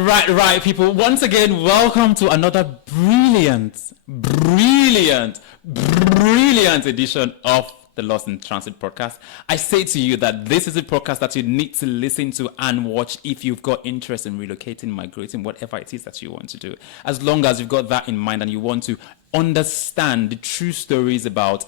Right, people. Once again, welcome to another brilliant edition of the Lost in Transit podcast. I say to you that this is a podcast that you need to listen to and watch if you've got interest in relocating, migrating, whatever it is that you want to do. As long as you've got that in mind and you want to understand the true stories about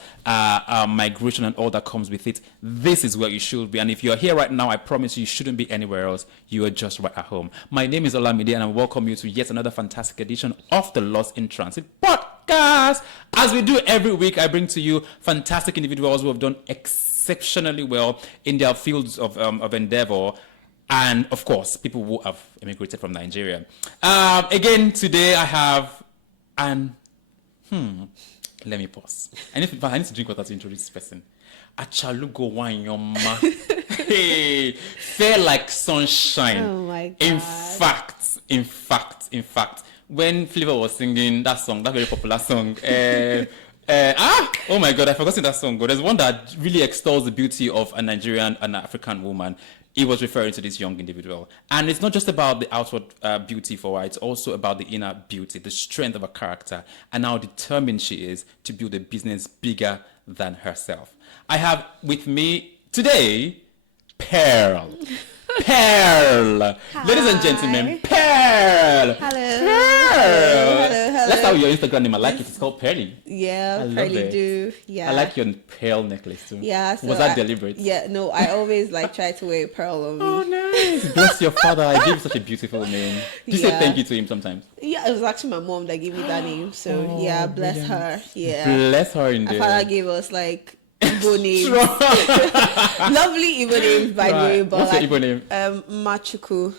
migration and all that comes with it, this is where you should be. And if you're here right now, I promise you shouldn't be anywhere else. You are just right at home. My name is Olamide and I welcome you to yet another fantastic edition of the Lost in Transit podcast. As we do every week, I bring to you fantastic individuals who have done exceptionally well in their fields of endeavor. And of course, people who have immigrated from Nigeria. Again, today I have let me pause. I need to drink water to introduce this person. Achalugo Wanyoma. Hey, fair like sunshine. Oh my God. In fact, when Flavor was singing that song, that very popular song, oh my God, I forgot that song. There's one that really extols the beauty of a Nigerian and African woman. He was referring to this young individual. And it's not just about the outward beauty for her, it's also about the inner beauty, the strength of her character, and how determined she is to build a business bigger than herself. I have with me today, Pearl. Pearl. Hi. Ladies and gentlemen, Pearl. Hello. Pearl. Hello. Let's start with your Instagram name. I like it. It's called Pearly. Yeah, I love Pearly it. do. Yeah. I like your pearl necklace too. Yeah. So Was that deliberate? Yeah. No, I always try to wear a pearl on me. Oh, nice. Bless your father. I gave him such a beautiful name. Do you say Yeah. thank you to him sometimes? Yeah, it was actually my mom that gave me that name. So yeah, bless brilliant. her. Yeah. Bless her My indeed. father gave us like Igbo names. Lovely Igbo names, by the way. But What's like, your Igbo name? Machuku.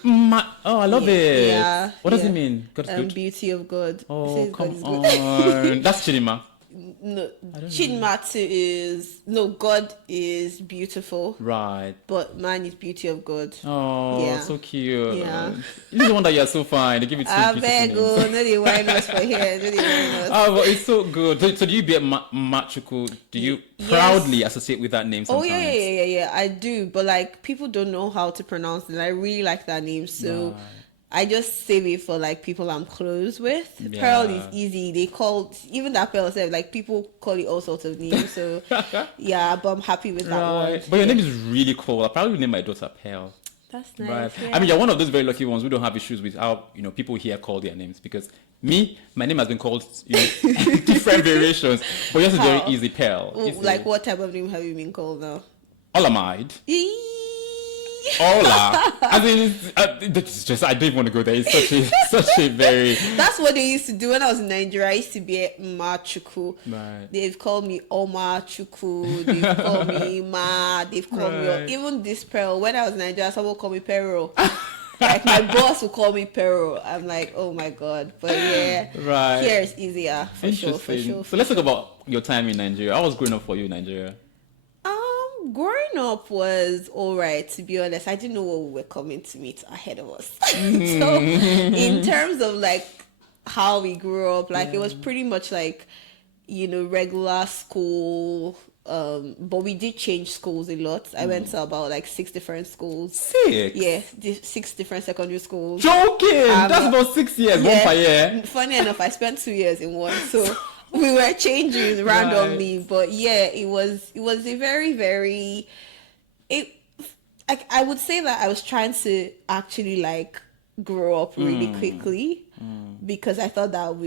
Oh, I love it. Yeah. What does yeah. it mean? God's good. Beauty of God. It Oh, says God come is good. on. That's Chidima. No, Chinmatsu is God is beautiful, Right. but man is beauty of God. Oh, Yeah. so cute. Yeah. This is the one that you're so fine. They give it to I you. beg, oh, no, they wine us for here. No, they wine us. Oh, but it's so good. So do you be at Machuku? Do you Yes. proudly associate with that name Oh sometimes? yeah, I do. But like people don't know how to pronounce it. I really like that name, so Right. I just save it for like people I'm close with. Yeah. Pearl is easy. They call even that Pearl said like people call it all sorts of names. So yeah, but I'm happy with that one. Right. But your name is really cool. I probably name my daughter Pearl. That's nice. Right. Yeah. I mean, you're one of those very lucky ones who don't have issues with how people here call their names, because my name has been called different variations, but yours is very How? easy, Pearl. Oh, like what type of name have you been called now? Olamide. Hola. I mean, it's just I don't even want to go there. It's such a very. That's what they used to do when I was in Nigeria. I used to be a Machuku. Right. They've called me Oma Chuku. They've called me Ma. They've called Right. me even this Pearl. When I was in Nigeria, someone called me Pero. Like my boss would call me Pero. I'm like, oh my God. But yeah, Right. here it's easier for sure. So let's talk about your time in Nigeria. I was growing up for you in Nigeria. Growing up was all right, to be honest. I didn't know what we were coming to meet ahead of us. So in terms of like how we grew up, like it was pretty much like, regular school. But we did change schools a lot. I went to about like 6 different schools. 6? Yeah, 6 different secondary schools. Joking! That's about 6 years, one per year. Funny enough, I spent 2 years in one, so we were changing randomly. Right. But yeah, it was a very, very. I would say that I was trying to actually like grow up really quickly. Because I thought that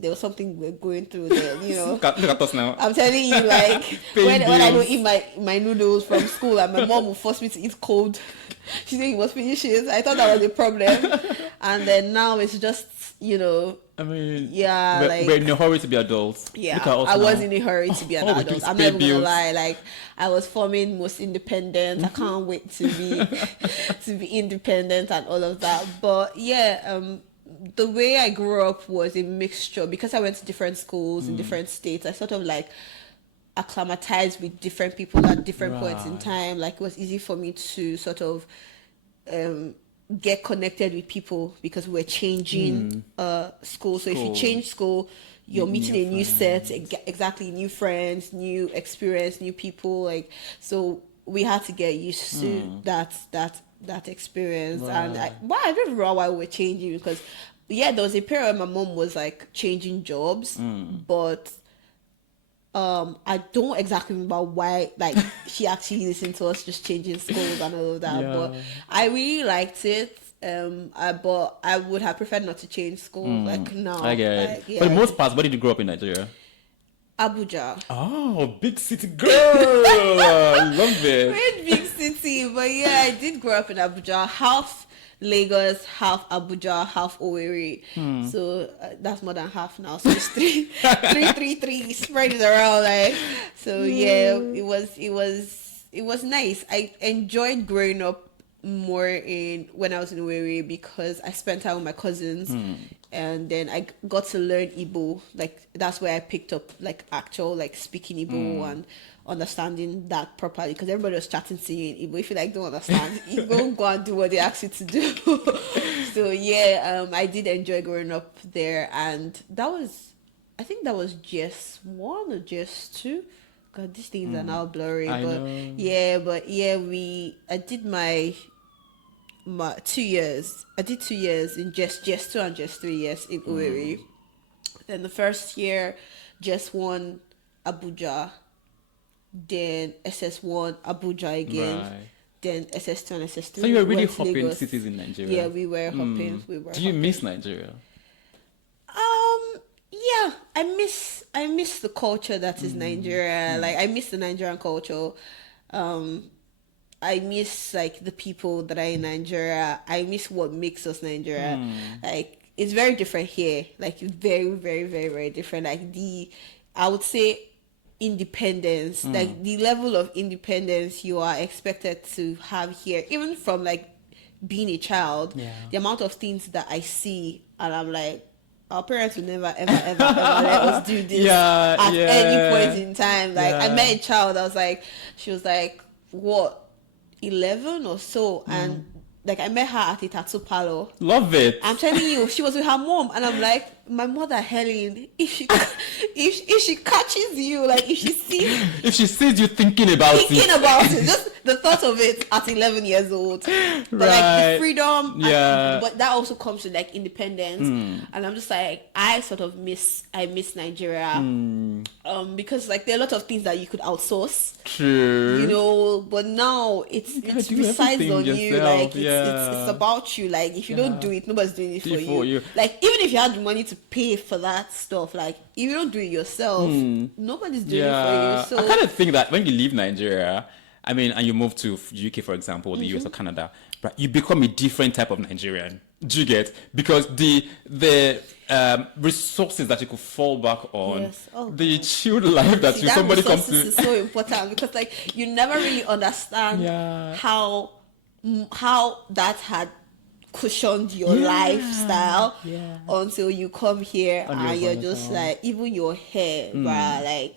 there was something we were going through there, Look at us now. I'm telling you, like when I don't eat my noodles from school and my mom would force me to eat cold. She said it was finishes. I thought that was a problem. And then now it's just, I mean, yeah, we're in a hurry to be adults. yeah, Look at us I now. was in a hurry to be an we adult. can I'm pay not even gonna bills. lie. Like I was forming most independent. I can't wait to be independent and all of that. But yeah, the way I grew up was a mixture because I went to different schools in different states. I sort of like acclimatized with different people at different points in time. Like it was easy for me to sort of get connected with people because we're changing school. So if you change school, you're meeting a new set, exactly, new friends, new experience, new people. Like, so we had to get used to that experience. Right. And I don't remember why we were changing, because there was a period where my mom was like changing jobs, but I don't exactly remember why, like, she actually listened to us just changing schools and all of that. Yeah. But I really liked it. But I would have preferred not to change schools. Like, now, I get it. like, yeah. For the most part, where did you grow up in Nigeria? Abuja. Oh, big city girl. Love it. Great big city, but yeah, I did grow up in Abuja. Half Lagos, half Abuja, half Owerri. So that's more than half now. So it's three, spread it around. Like, so yeah, it was nice. I enjoyed growing up more when I was in Owerri, because I spent time with my cousins. And then I got to learn Igbo. Like, that's where I picked up like actual like speaking Igbo and understanding that properly, because everybody was chatting to you in Igbo. If you like don't understand Igbo, go and do what they ask you to do. So yeah, I did enjoy growing up there, and I think that was just one or just two. God, these things are now blurry. I but know. I did my 2 years. I did 2 years in just 2 and just 3 years in Owerri. Then the first year, just one Abuja. Then SS1 Abuja again. Right. Then SS2 and SS3. So you were really went to hopping Lagos. cities in Nigeria. Yeah, we were hopping. Do you miss Nigeria? Yeah, I miss the culture that is Nigeria. Like, I miss the Nigerian culture. I miss like the people that are in Nigeria. I miss what makes us Nigeria. Like, it's very different here. Like, very, very, very, very different. Like, I would say independence, like the level of independence you are expected to have here, even from like being a child. The amount of things that I see, and I'm like, our parents will never ever ever ever let us do this at any point in time. Like, I met a child, she was like, what, 11 or so, and like, I met her at a tattoo parlor. Love it. I'm telling you, she was with her mom, and I'm like, my mother Helen, if she catches you, like, if she sees you thinking about it, just the thought of it at 11 years old. But like, the freedom, but that also comes with like independence. And I'm just like, I miss Nigeria, because like there are a lot of things that you could outsource. True. You know, but now it's resides on you. Yourself. Like, it's about you. Like, if you don't do it, nobody's doing it for you. Like, even if you had the money to pay for that stuff, like, if you don't do it yourself, nobody's doing it for you. So I kind of think that when you leave Nigeria, I mean, and you move to UK, for example, or the US or Canada, but you become a different type of Nigerian. Do you get? Because the resources that you could fall back on, the chilled life that somebody comes to, is so important, because like, you never really understand how that had cushioned your lifestyle until you come here and you're just like, even your hair, bruh,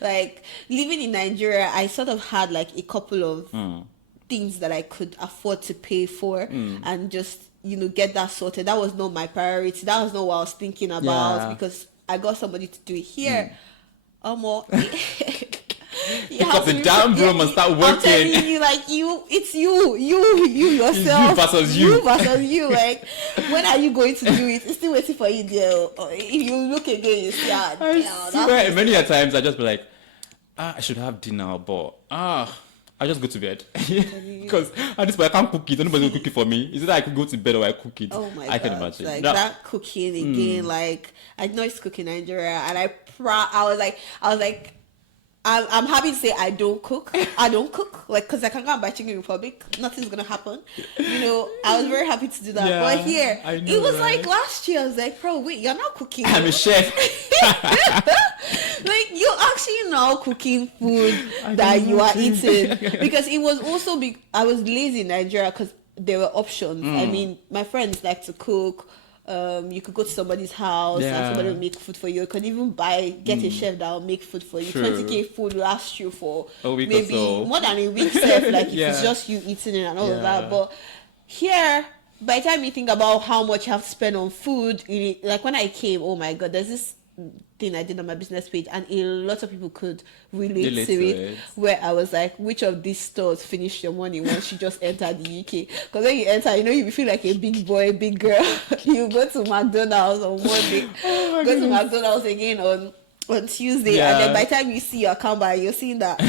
like living in Nigeria, I sort of had like a couple of things that I could afford to pay for and just, get that sorted. That was not my priority. That was not what I was thinking about, because I got somebody to do it here. Pick up the damn broom and start working. I'm telling you, like, it's you yourself. It's you versus you. Like, when are you going to do it? It's still waiting for you there. If you look again, you see, many a times I just be like, I should have dinner, but I just go to bed. Because at this point I can't cook it. Nobody's going to cook it for me. Is it that I could go to bed or I cook it? Oh my God. I can imagine. Like, that cooking again, like, I know it's cooking Nigeria, and I was like, I'm happy to say I don't cook. Like, because I can go and buy Chicken Republic. Nothing's going to happen. I was very happy to do that. Yeah, but here, I know, it was right? like last year, I was like, bro, wait, you're not cooking. I'm a chef. Like, you're actually now cooking food that you are eating. Because it was also, I was lazy in Nigeria because there were options. I mean, my friends like to cook. You could go to somebody's house and somebody will make food for you. You could even get a chef that will make food for you. True. 20k food lasts you for a week maybe or so. More than a week, like, if it's just you eating it and all of that. But here, by the time you think about how much you have to spend on food, like when I came, oh my God, there's this thing I did on my business page, and a lot of people could relate Relate to to it, it. where I was like, which of these stores finished your money once you just entered the UK? Because when you enter, you feel like a big boy, big girl. You go to McDonald's on Monday, Oh my go to goodness. McDonald's again on Tuesday, and Yeah. then by the time you see your account balance, you're seeing that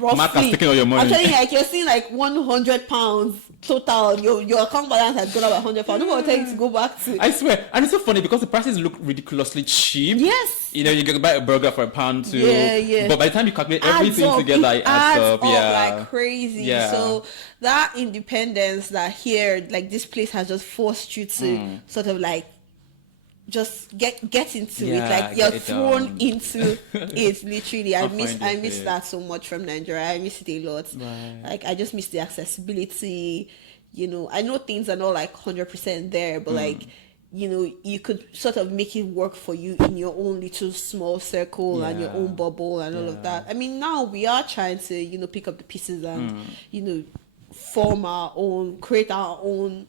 Mark has taken all your money. I'm telling you, like, you're seeing like £100 total. Your account balance has gone up by £100. Nobody will tell you to go back to. I swear, and it's so funny because the prices look ridiculously cheap. Yes. You can buy a burger for £1 too. Yeah. But by the time you calculate Adds everything up, together, it it adds up. Yeah. like crazy. Yeah. So that independence that here, like this place has just forced you to sort of like just get into it, Yeah, like you're get it thrown done. into it. Literally, I miss it. that so much from Nigeria. I miss it a lot. Right. Like I just miss the accessibility. I know things are not like 100% there, but like you could sort of make it work for you in your own little small circle and your Yeah. own bubble and all of that. I mean, now we are trying to pick up the pieces and form our own, create our own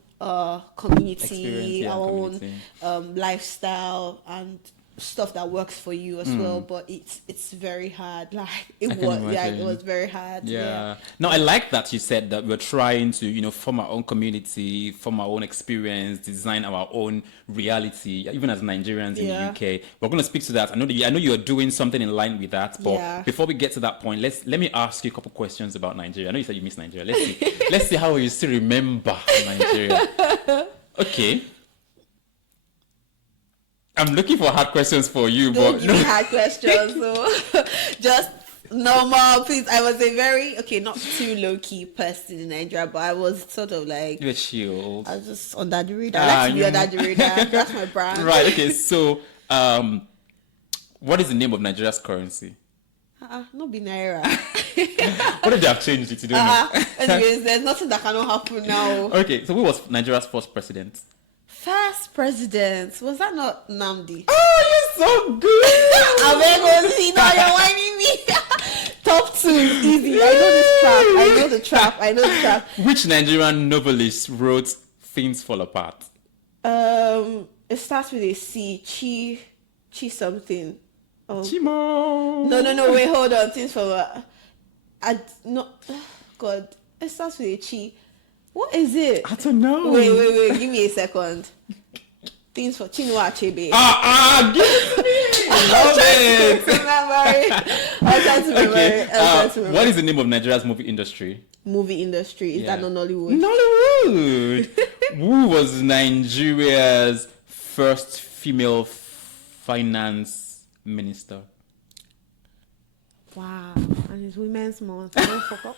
community, Experience, our community. own lifestyle and stuff that works for you as well. But it's very hard. Like I can imagine. it was very hard. Yeah. No, I like that you said that we're trying to, form our own community, form our own experience, design our own reality, even as Nigerians in the Yeah. UK. We're going to speak to that. I know you're doing something in line with that, but Yeah. before we get to that point, let me ask you a couple questions about Nigeria. I know you said you miss Nigeria. Let's see. Let's see how you still remember Nigeria. Okay. I'm looking for hard questions for you, Don't but give me hard questions. So just normal, please. I was a very not too low key person in Nigeria, but I was sort of like you're chilled. I was just under the radar. I like to be under the radar. That's my brand. Right. Okay. So, what is the name of Nigeria's currency? Not be naira. What if they have changed it? You don't know. Anyways, there's nothing that cannot happen now. Okay. So, who was Nigeria's first president? First president, was that not Namdi? Oh, you're so good. Now you're whining me. Top 2 easy. I know the trap. Which Nigerian novelist wrote "Things Fall Apart"? It starts with a C. Chi something. Oh. Chimo. No. Wait, hold on. Things for God. It starts with a Chi. What is it? I don't know. Wait. Give me a second. Things for Chinua Achebe. Give it to me. I love it. I tried to remember. Okay. What is the name of Nigeria's movie industry? Movie industry. Is that not Nollywood? Nollywood. Who was Nigeria's first female finance minister? Wow. And it's Women's Month. Don't fuck up.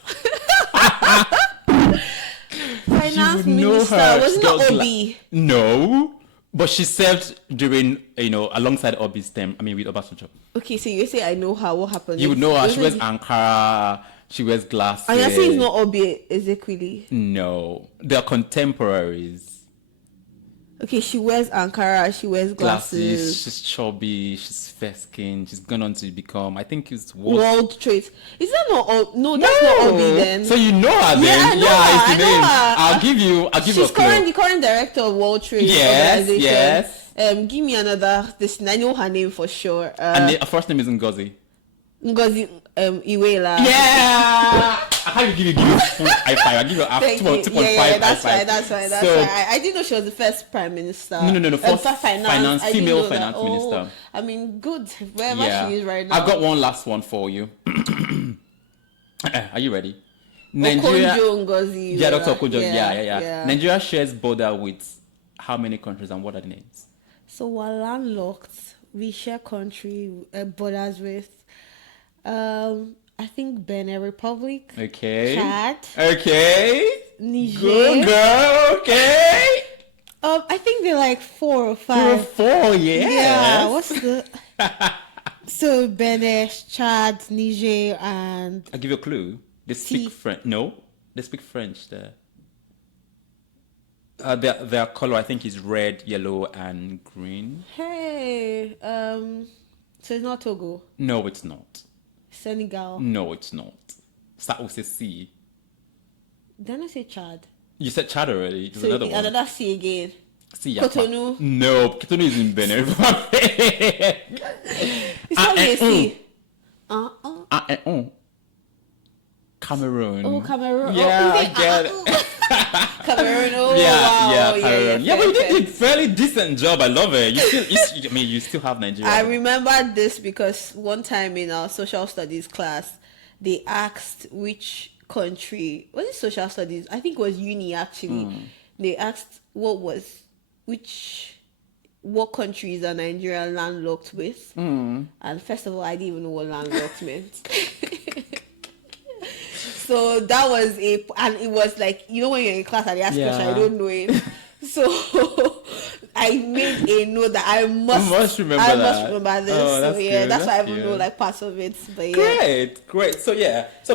Finance minister. Was it not Obi? No. But she served during, alongside Obi's term. I mean, with Obasanjo. Okay, so you say I know her. What happened? You would know her. She wears Ankara. She wears glasses. And you're saying it's not Obi Ezekwili? No. They're contemporaries. Okay, she wears Ankara. She wears glasses. She's chubby. She's fair skinned. She's gone on to become, I think it's World Trade. Is that not? No, that's not Obi then. So you know her then? Yeah, I know her. It's the name. I'll give you a She's clue. the current director of World Trade Yes, Organization. yes. Give me another. I know her name for sure. And her first name is Ngozi. Ngozi Iweala. Yeah. I can't give you full high five. I'll give you a 2.5 Yeah, that's high right. five. That's right. I didn't know she was the first prime minister. No. First finance. I didn't female know that. finance minister. I mean, good. Wherever she is right now. I've got one last one for you. Are you ready? Nigeria. Okonjo Ngozi. Yeah, Dr. Okonjo. Yeah. Yeah. Nigeria shares border with how many countries and what are the names? So we're landlocked. We share country borders with, I think Benin Republic. Okay. Chad. Okay. Niger. Good girl. Okay. I think they're like 4 or 5. 4, yes. Yeah. What's the? So Benin, Chad, Niger, and I'll give you a clue. They speak French. No, they speak French there. Their color, I think, is red, yellow, and green. hey, so it's not Togo. No, it's not. Senegal. No, it's not. Start with a C. Then I say Chad. You said Chad already. There's So another one. another C again. See, Cotonou. No, Cotonou is in Benin. It's not a C. Cameroon. Oh, Cameroon. Yeah, Oh, I get it. Cameroon. Oh, Yeah, wow. yeah, Oh, Cameroon. Yeah, fair, but you fair. did a fairly decent job. I love it. You still have Nigeria. I remember this because one time in our social studies class, they asked which country, was it social studies? I think it was uni actually. They asked what countries are Nigeria landlocked with? And first of all, I didn't even know what landlocked meant. So that was and it was like, you know when you're in class and they ask question, I don't know it. So I made a note that I must remember this. Oh, so yeah, good. that's why I That's even good. know like parts of it. But yeah. Great. So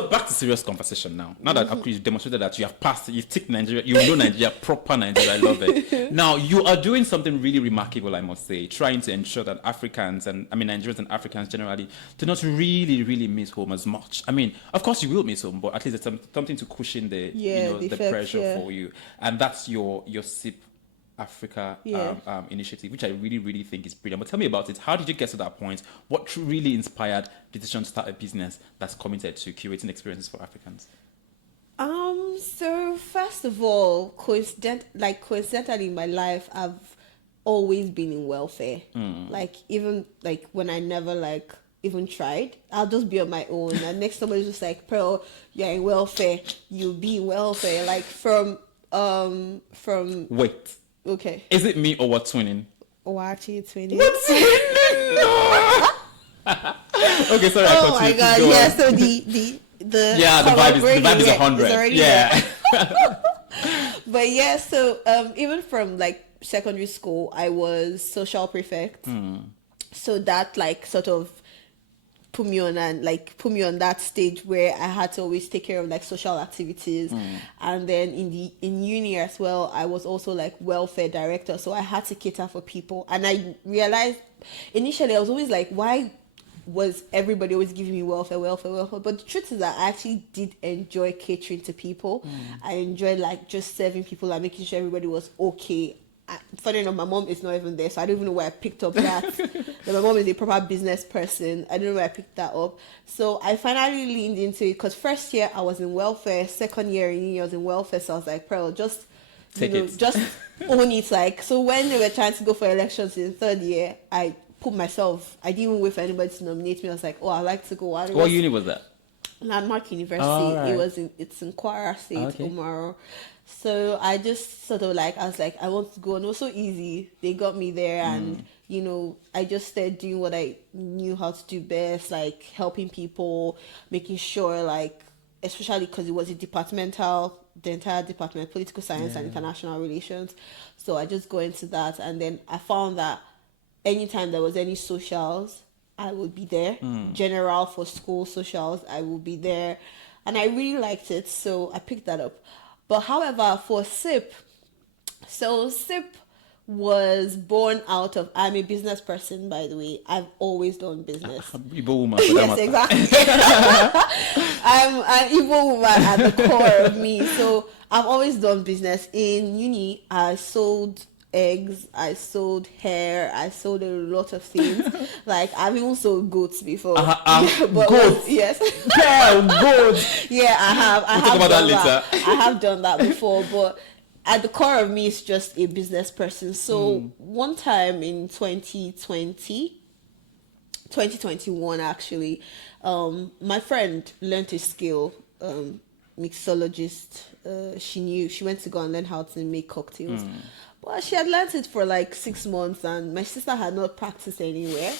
back to serious conversation now. Now that you've demonstrated that you have passed, you've ticked Nigeria, you know Nigeria, proper Nigeria, I love it. Now you are doing something really remarkable, I must say, trying to ensure that Africans Nigerians and Africans generally do not really, really miss home as much. I mean, of course you will miss home, but at least it's something to cushion the The effect, pressure for you, and that's your SIP Africa initiative, which I really, really think is brilliant. But tell me about it. How did you get to that point? What really inspired the decision to start a business that's committed to curating experiences for Africans? So first of all, coincidentally in my life, I've always been in welfare. Like even like when I never like even tried, I'll just be on my own. And next somebody's just like, Pearl, you're in welfare. You'll be in welfare. Like from Wait. Okay. Is it me or what's twinning? Oh, actually, it's winning. What's twinning? No. Okay, sorry. Oh my God! Yeah. So the vibe is 100. Yeah. But yeah, so even from like secondary school, I was social prefect. So that like sort of put me on that stage where I had to always take care of like social activities. And then in uni as well, I was also like welfare director, so I had to cater for people. And I realized initially I was always like, why was everybody always giving me welfare? But the truth is that I actually did enjoy catering to people. I enjoyed like just serving people and making sure everybody was okay. Funny enough, my mom is not even there, so I don't even know where I picked up that. My mom is a proper business person. I don't know where I picked that up. So I finally leaned into it because first year I was in welfare, second year in uni I was in welfare. So I was like, Pearl, just just own it. Like, so when they were trying to go for elections in third year, I didn't even wait for anybody to nominate me. I was like, oh, I'd like to go. What uni was that? Landmark University. Oh, right. It's in Kwara State, Okay. Umaru. So I just sort of like, I was like, I want to go, and it was so easy. They got me there, and I just started doing what I knew how to do best, like helping people, making sure, like, especially because it was the entire department, political science and international relations. So I just go into that, and then I found that anytime there was any socials, I would be there. General for school socials, I would be there. And I really liked it, so I picked that up. But however, for SIP was born out of, I'm a business person, by the way. I've always done business. Igbo woman. Yes, exactly. I'm an Igbo woman at the core of me. So I've always done business. In uni, I sold eggs, I sold hair, I sold a lot of things. Like I've even sold goats before. Goats? Yes. Yeah, goats. Yeah, I have. We'll talk about that later. I have done that before, but at the core of me is just a business person. So one time in 2021 actually, my friend learned a skill, mixologist. She went to go and learn how to make cocktails. Well, she had learned it for like 6 months, and my sister had not practiced anywhere.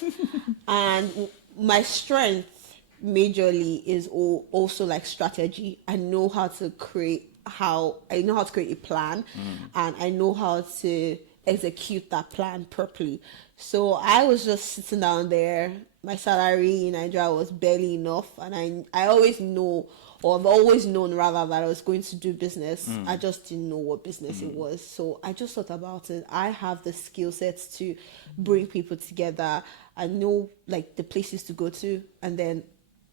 And my strength majorly is also like strategy. I know how to create a plan, and I know how to execute that plan properly. So I was just sitting down there. My salary in Nigeria was barely enough, and I always know, or I've always known rather, that I was going to do business. I just didn't know what business it was. So I just thought about it. I have the skill sets to bring people together. I know like the places to go to, and then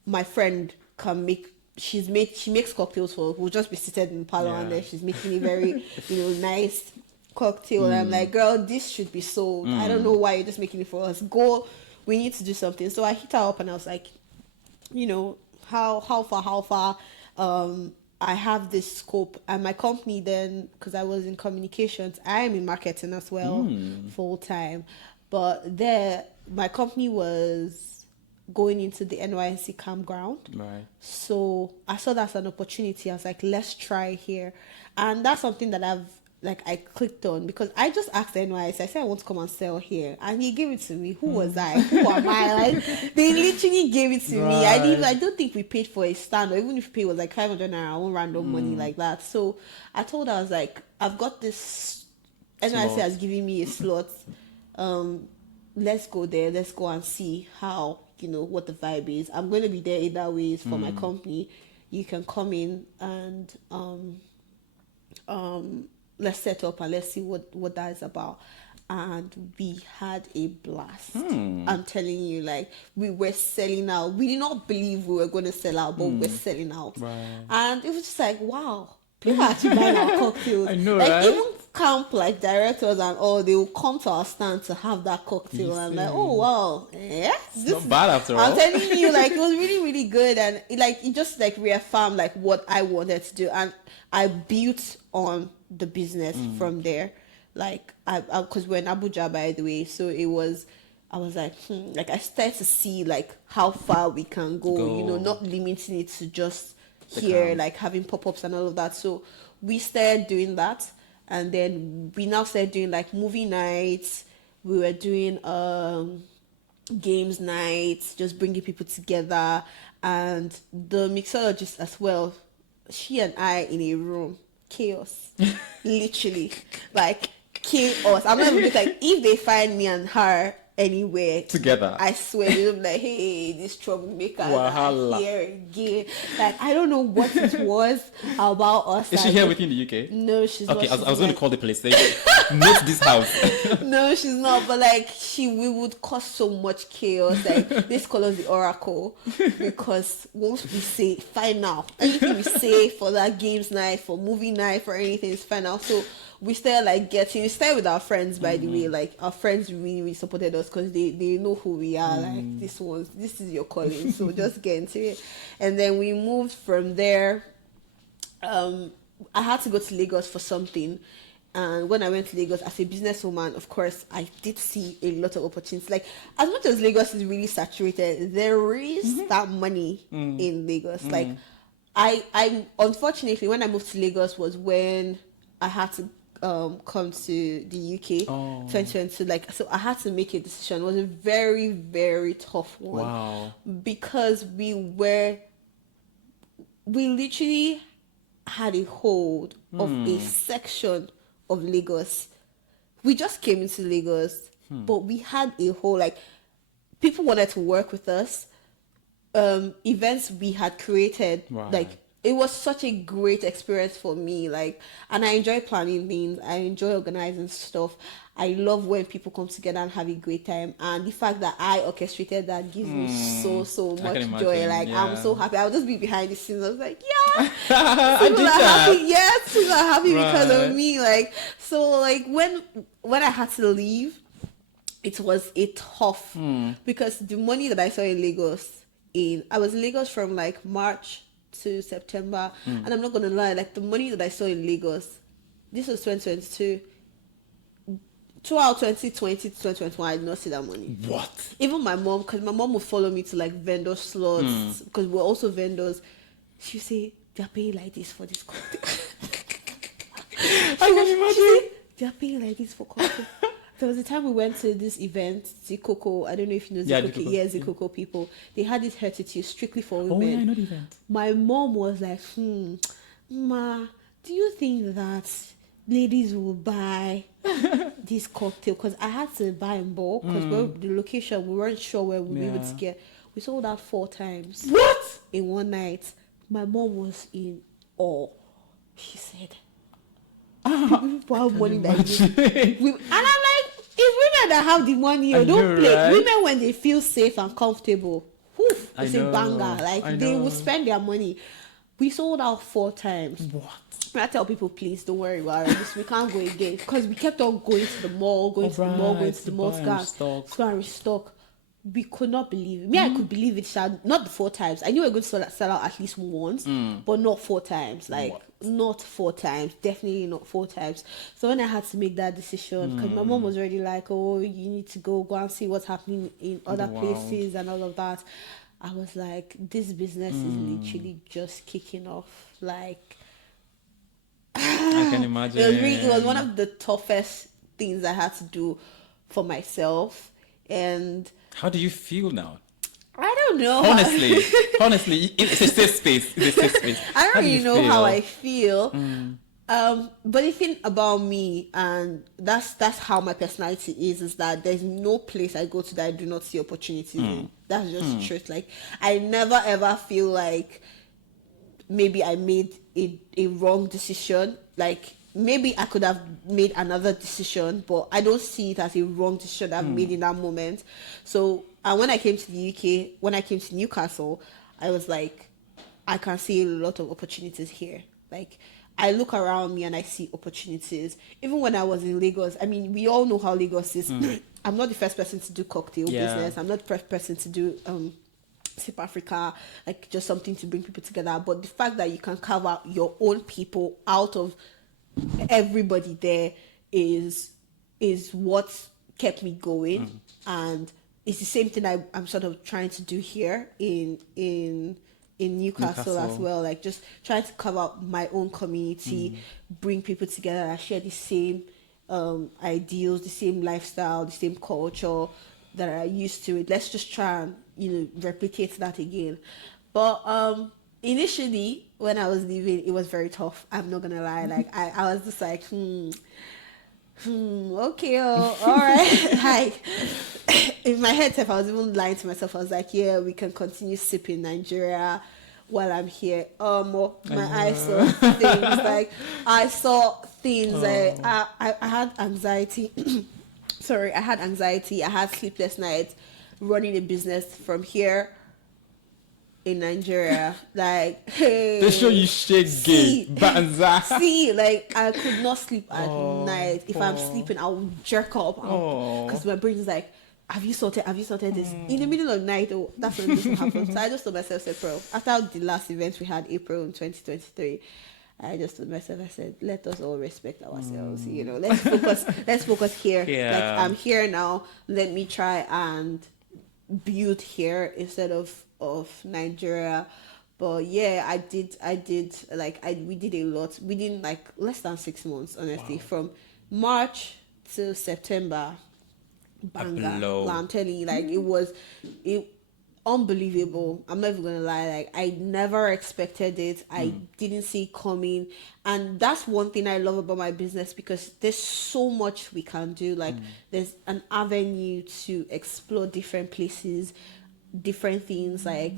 my friend can make. She makes cocktails for. We'll just be seated in the parlor, and then she's making a very nice cocktail. And I'm like, girl, this should be sold. I don't know why you're just making it for us. Go we need to do something. So I hit her up and I was like, you know, how far, I have this scope. And my company then, because I was in communications, I am in marketing as well, full time. But there, my company was going into the NYC campground. Right. So I saw that as an opportunity. I was like, let's try here. And that's something that I clicked on, because I just asked NYC. I said I want to come and sell here, and he gave it to me. Who was I? Who am I? Like, they literally gave it to me. I don't think we paid for a stand, or even if we paid, it was like 500 naira, own random money like that. So I told her, I was like, I've got this. NYC has given me a slot. Let's go there. Let's go and see how, what the vibe is. I'm going to be there either ways for my company. You can come in and let's set up and let's see what that is about. And we had a blast. I'm telling you, like, we were selling out. We did not believe we were going to sell out, but we were selling out. Right. And it was just like, wow, people are actually buying our cocktails. I know, like, right? Even camp, like, directors and all, they will come to our stand to have that cocktail. And I'm like, oh, wow. Yeah, this Not bad after all. I'm telling you, like, it was really, really good. And it just, like, reaffirmed, like, what I wanted to do. And I built on the business from there. Like, because we're in Abuja, by the way, so I was like, like, I started to see, like, how far we can go. Not limiting it to just here, like having pop-ups and all of that. So we started doing that, and then we now started doing, like, movie nights. We were doing games nights, just bringing people together, and the mixologist as well. She and I in a room, chaos, literally, like, chaos. I'm not even just like, if they find me and her anywhere together, I swear they'll be like, hey, this troublemaker are here again. Like, I don't know what it was about us. Is she here with you in the UK? No, she's not. Okay, I was going to call the police. Note this house. No, she's not. But, like, we would cause so much chaos. Like, this call us the Oracle, because once we say final, anything we say for that games night, for movie night, for anything is final. So we started, like, we started with our friends, by the way. Like, our friends really, really supported us, because they know who we are. Like, this is your calling, so just get into it. And then we moved from there. I had to go to Lagos for something. And when I went to Lagos as a businesswoman, of course, I did see a lot of opportunities. Like, as much as Lagos is really saturated, there is that money in Lagos. Like, I unfortunately, when I moved to Lagos was when I had to come to the UK 2022. Like, so I had to make a decision. It was a very, very tough one. Wow. Because we literally had a hold of a section of Lagos. We just came into Lagos, but we had a whole, like, people wanted to work with us. Events we had created, Right. like, it was such a great experience for me. Like, and I enjoy planning things. I enjoy organizing stuff. I love when people come together and have a great time. And the fact that I orchestrated that gives me so much joy. Like, yeah. I'm so happy. I'll just be behind the scenes. I was like, yeah, I did that. happy. Yes, people are happy because Right. of me. Like, so, like, when I had to leave, it was a tough, because the money that I saw in Lagos, I was in Lagos from, like, March to September, and I'm not gonna lie, like, the money that I saw in Lagos, this was 2022. Throughout 2020 to 2021, I did not see that money. What? Even my mom, because my mom would follow me to, like, vendor slots, because we're also vendors. She would say, they're paying like this for this cocktail. I can imagine. They're paying like this for cocktail. There was a time we went to this event, Zikoko. I don't know if you know Zikoko. Yeah, Zikoko people. They had this heritage strictly for women. Oh, yeah, I know the event. My mom was like, ma, do you think that ladies will buy this cocktail? Because I had to buy in bulk, because the location, we weren't sure where we'd be able to get. We sold out 4 times. What? In one night. My mom was in awe. She said, people have money like this. And I'm like, it's women that have the money. I Don't know, play. right? Women, when they feel safe and comfortable, it's a know. banger. Like, I they know. will spend their money. We sold out 4 times. What? I tell people, please don't worry about it. We can't go again, because we kept on going to the mall, going to the mall, going to the mall to go and restock. we could not believe it. Me, I could believe it, not the 4 times. I knew we were going to sell out at least once, but not 4 times. Like, What? not 4 times. Definitely not 4 times. So when I had to make that decision, because my mom was already like, oh, you need to go and see what's happening in other places and all of that. I was like, this business is literally just kicking off. Like, I can imagine. it was one of the toughest things I had to do for myself. And How do you feel now? I don't know. Honestly, it's a safe space. It's a safe space. I don't How do really you know feel? how I feel. But the thing about me, and that's how my personality is that there's no place I go to that I do not see opportunities in. That's just the truth. Like, I never ever feel like maybe I made a wrong decision. Like, maybe I could have made another decision, but I don't see it as a wrong decision I've made in that moment. So, and when I came to the UK, when I came to Newcastle, I was like, I can see a lot of opportunities here. Like, I look around me and I see opportunities. Even when I was in Lagos, I mean, we all know how Lagos is. I'm not the first person to do cocktail business. I'm not the first person to do Sip Africa, like just something to bring people together. But the fact that you can carve out your own people out of everybody there is what kept me going. And it's the same thing I'm sort of trying to do here in Newcastle as well, like just trying to carve out my own community, bring people together that share the same ideals, the same lifestyle, the same culture that are used to it. Let's just try and replicate that again. But initially when I was leaving, it was very tough. I'm not gonna lie. Like I was just like, okay, all right. Like in my head, if I was even lying to myself, I was like, yeah, we can continue sipping Nigeria while I'm here. My eyes saw things. Like I saw things. Like I had anxiety. Sorry, I had anxiety. I had sleepless nights running a business from here in Nigeria. Like, hey, They show you shake gay, banza. See, like I could not sleep at night. If I'm sleeping, I will jerk up because my brain is like, have you sorted this in the middle of the night? Oh, that's when this will happen. So I just told myself, April, after the last event we had, April in 2023, I just told myself, I said, let us all respect ourselves. Let's focus here. Yeah. Like I'm here now. Let me try and build here instead of Nigeria. But yeah, I did like we did a lot within like less than 6 months, honestly. From March to September, banger. Like, I'm telling you, like it unbelievable. I'm not even gonna lie, like I never expected it. I didn't see it coming, and that's one thing I love about my business, because there's so much we can do. Like there's an avenue to explore different places, different things, like,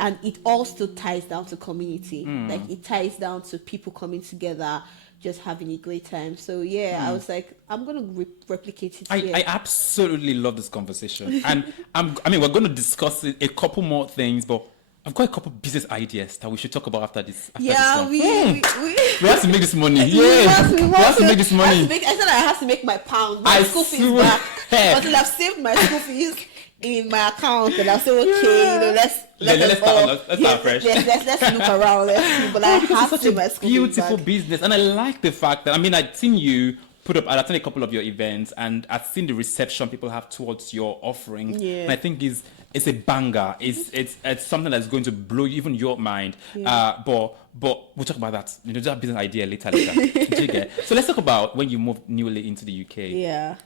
and it all still ties down to community. Like it ties down to people coming together, just having a great time. So yeah, I was like, I'm gonna replicate it here. I absolutely love this conversation, and we're going to discuss a couple more things, but I've got a couple business ideas that we should talk about after this. We have to make this money. We have to make this money. I said I have to make my pound, my school fees back, until I've saved my school fees in my account, and I'll say, okay, let's start fresh. Let's look around. But I have such to my a school beautiful fees back. business, and I like the fact that I've seen you put up. I've attended a couple of your events, and I've seen the reception people have towards your offering. Yeah. And I think it's a banger. It's something that's going to blow even your mind. Yeah. But we'll talk about that. That business idea later. Do you get? So let's talk about when you moved newly into the UK. Yeah.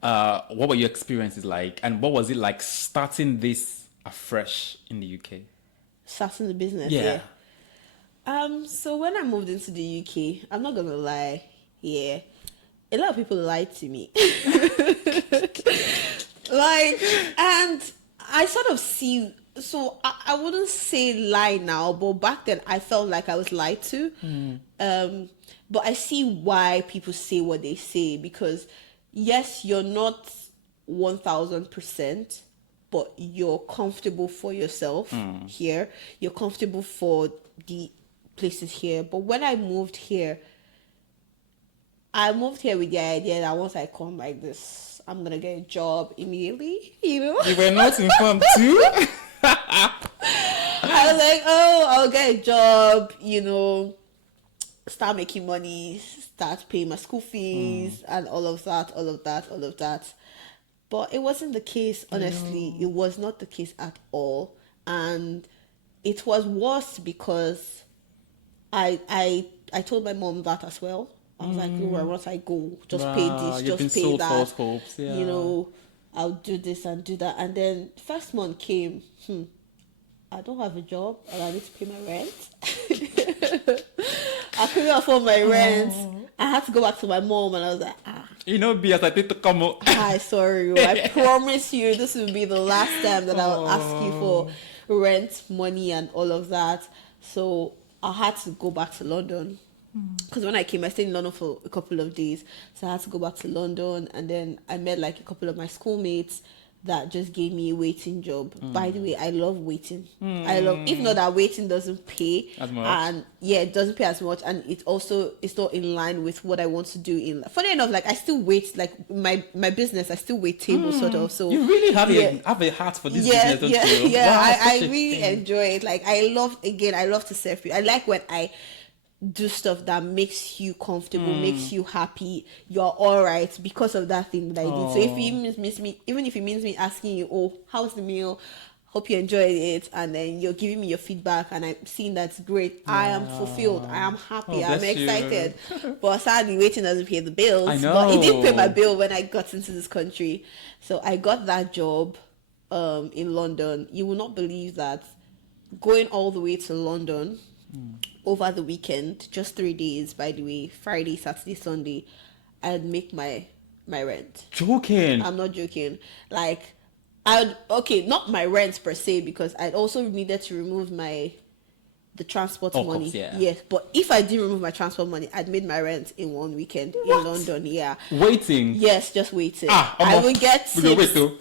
What were your experiences like, and what was it like starting this afresh in the UK? Starting the business. Yeah. So when I moved into the UK, I'm not gonna lie, a lot of people lied to me. Like, and I sort of see, so I wouldn't say lie now, but back then I felt like I was lied to. But I see why people say what they say, because yes, you're not 1000%, but you're comfortable for yourself here. You're comfortable for the places here. But when I moved here, I moved here with the idea that once I come like this, I'm gonna get a job immediately. You know, You were not informed too. I was like, oh, I'll get a job. You know, start making money, start paying my school fees, and all of that. But it wasn't the case. Honestly, it was not the case at all, and it was worse because I told my mom that as well. I was like, no, once I go, just pay this, You've been just pay sold that. false hopes. Yeah. You know, I'll do this and do that. And then first month came, I don't have a job and I need to pay my rent. I couldn't afford my rent. I had to go back to my mom and I was like, You know, BS, I think to come out. hi, sorry. I promise you this will be the last time that I'll ask you for rent, money and all of that. So I had to go back to London. Because when I came, I stayed in London for a couple of days. So I had to go back to London. And then I met like a couple of my schoolmates that just gave me a waiting job. By the way, I love waiting. Even though that waiting doesn't pay As much. and yeah, it doesn't pay as much, and it also it's not in line with what I want to do. In funny enough, like I still wait, like my business, I still wait tables sort of. So You really have a heart for this business, don't you? yeah. Wow, I such a really thing. enjoy it. Like I love to serve people. I like when I do stuff that makes you comfortable, makes you happy, you're all right because of that thing that I did. So if it means me, even if it means me asking you, oh, how's the meal? Hope you enjoyed it, and then you're giving me your feedback, and I'm seeing that's great. I am fulfilled. I am happy. I'm bless you. excited. But sadly, waiting doesn't pay the bills. I But it did pay know. my bill when I got into this country. So I got that job in London. You will not believe that going all the way to London over the weekend, just 3 days, by the way, Friday, Saturday, Sunday, I'd make my rent. Joking. I'm not joking. Like, not my rent per se, because I'd also needed to remove the transport Of money. course, yeah. Yes, but if I didn't remove my transport money, I'd made my rent in one weekend in London. Yeah. Waiting. Yes, just waiting. I'm I off. would get We go wait tips. too.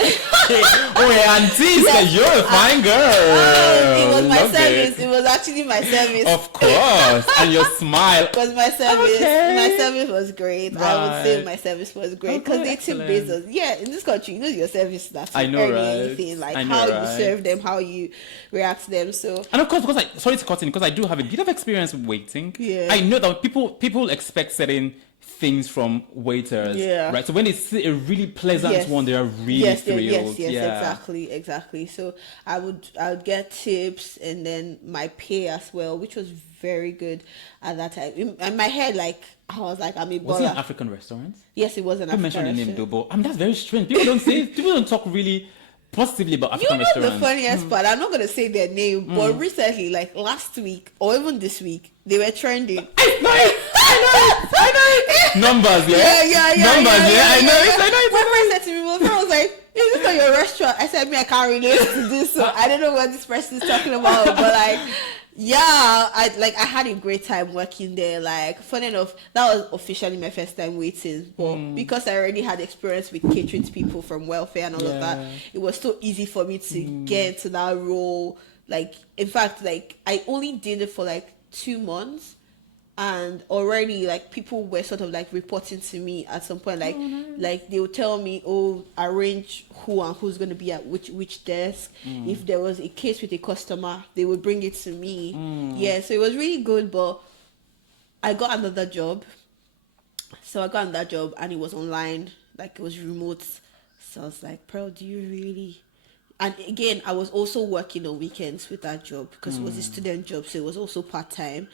Oh, yeah, aunties, Yes. you're a fine girl. It was my Love service. it. It was actually my service. Of course. And your smile. Because my service, Okay. my service was great. I would say Right. my service was great because Okay, they tip excellent. business. Yeah, in this country, you know your service. That's I know, earning right? anything, like I know, how you right? serve them, how you react to them. So And of course, because sorry to cut in, because I do have a bit of experience with waiting. Yeah. I know that people expect certain things from waiters. Yeah. Right. So when they see a really pleasant Yes. one, they are really thrilled. yes, Yeah. exactly. So I would get tips and then my pay as well, which was very good at that time. In my head, like I was like, I'm a Was it an baller. African restaurant? Yes, it was an Don't African mention the name restaurant. though, but that's very strange. People don't talk really positively about You African know restaurants. the funniest part? I'm not gonna say their name, but recently, like last week or even this week, they were trending. I know. Numbers, yeah. Numbers, yeah. I know it. My friend said to me, my friend was like, "Is this not your restaurant?" I said, "Me, I can't relate to this, so I don't know what this person is talking about." But like, yeah, I had a great time working there. Like, funny enough, that was officially my first time waiting, but because I already had experience with catering to people from welfare and all of that, it was so easy for me to get into that role. Like, in fact, like I only did it for like 2 months. And already, like, people were sort of like reporting to me at some point, like, like they would tell me, "Oh, arrange who and who's going to be at which desk." If there was a case with a customer, they would bring it to me. Yeah, so it was really good. But I got another job. So I got another job, and it was online, like it was remote. So I was like, "Pearl, do you really?" And again, I was also working on weekends with that job because it was a student job, so it was also part-time.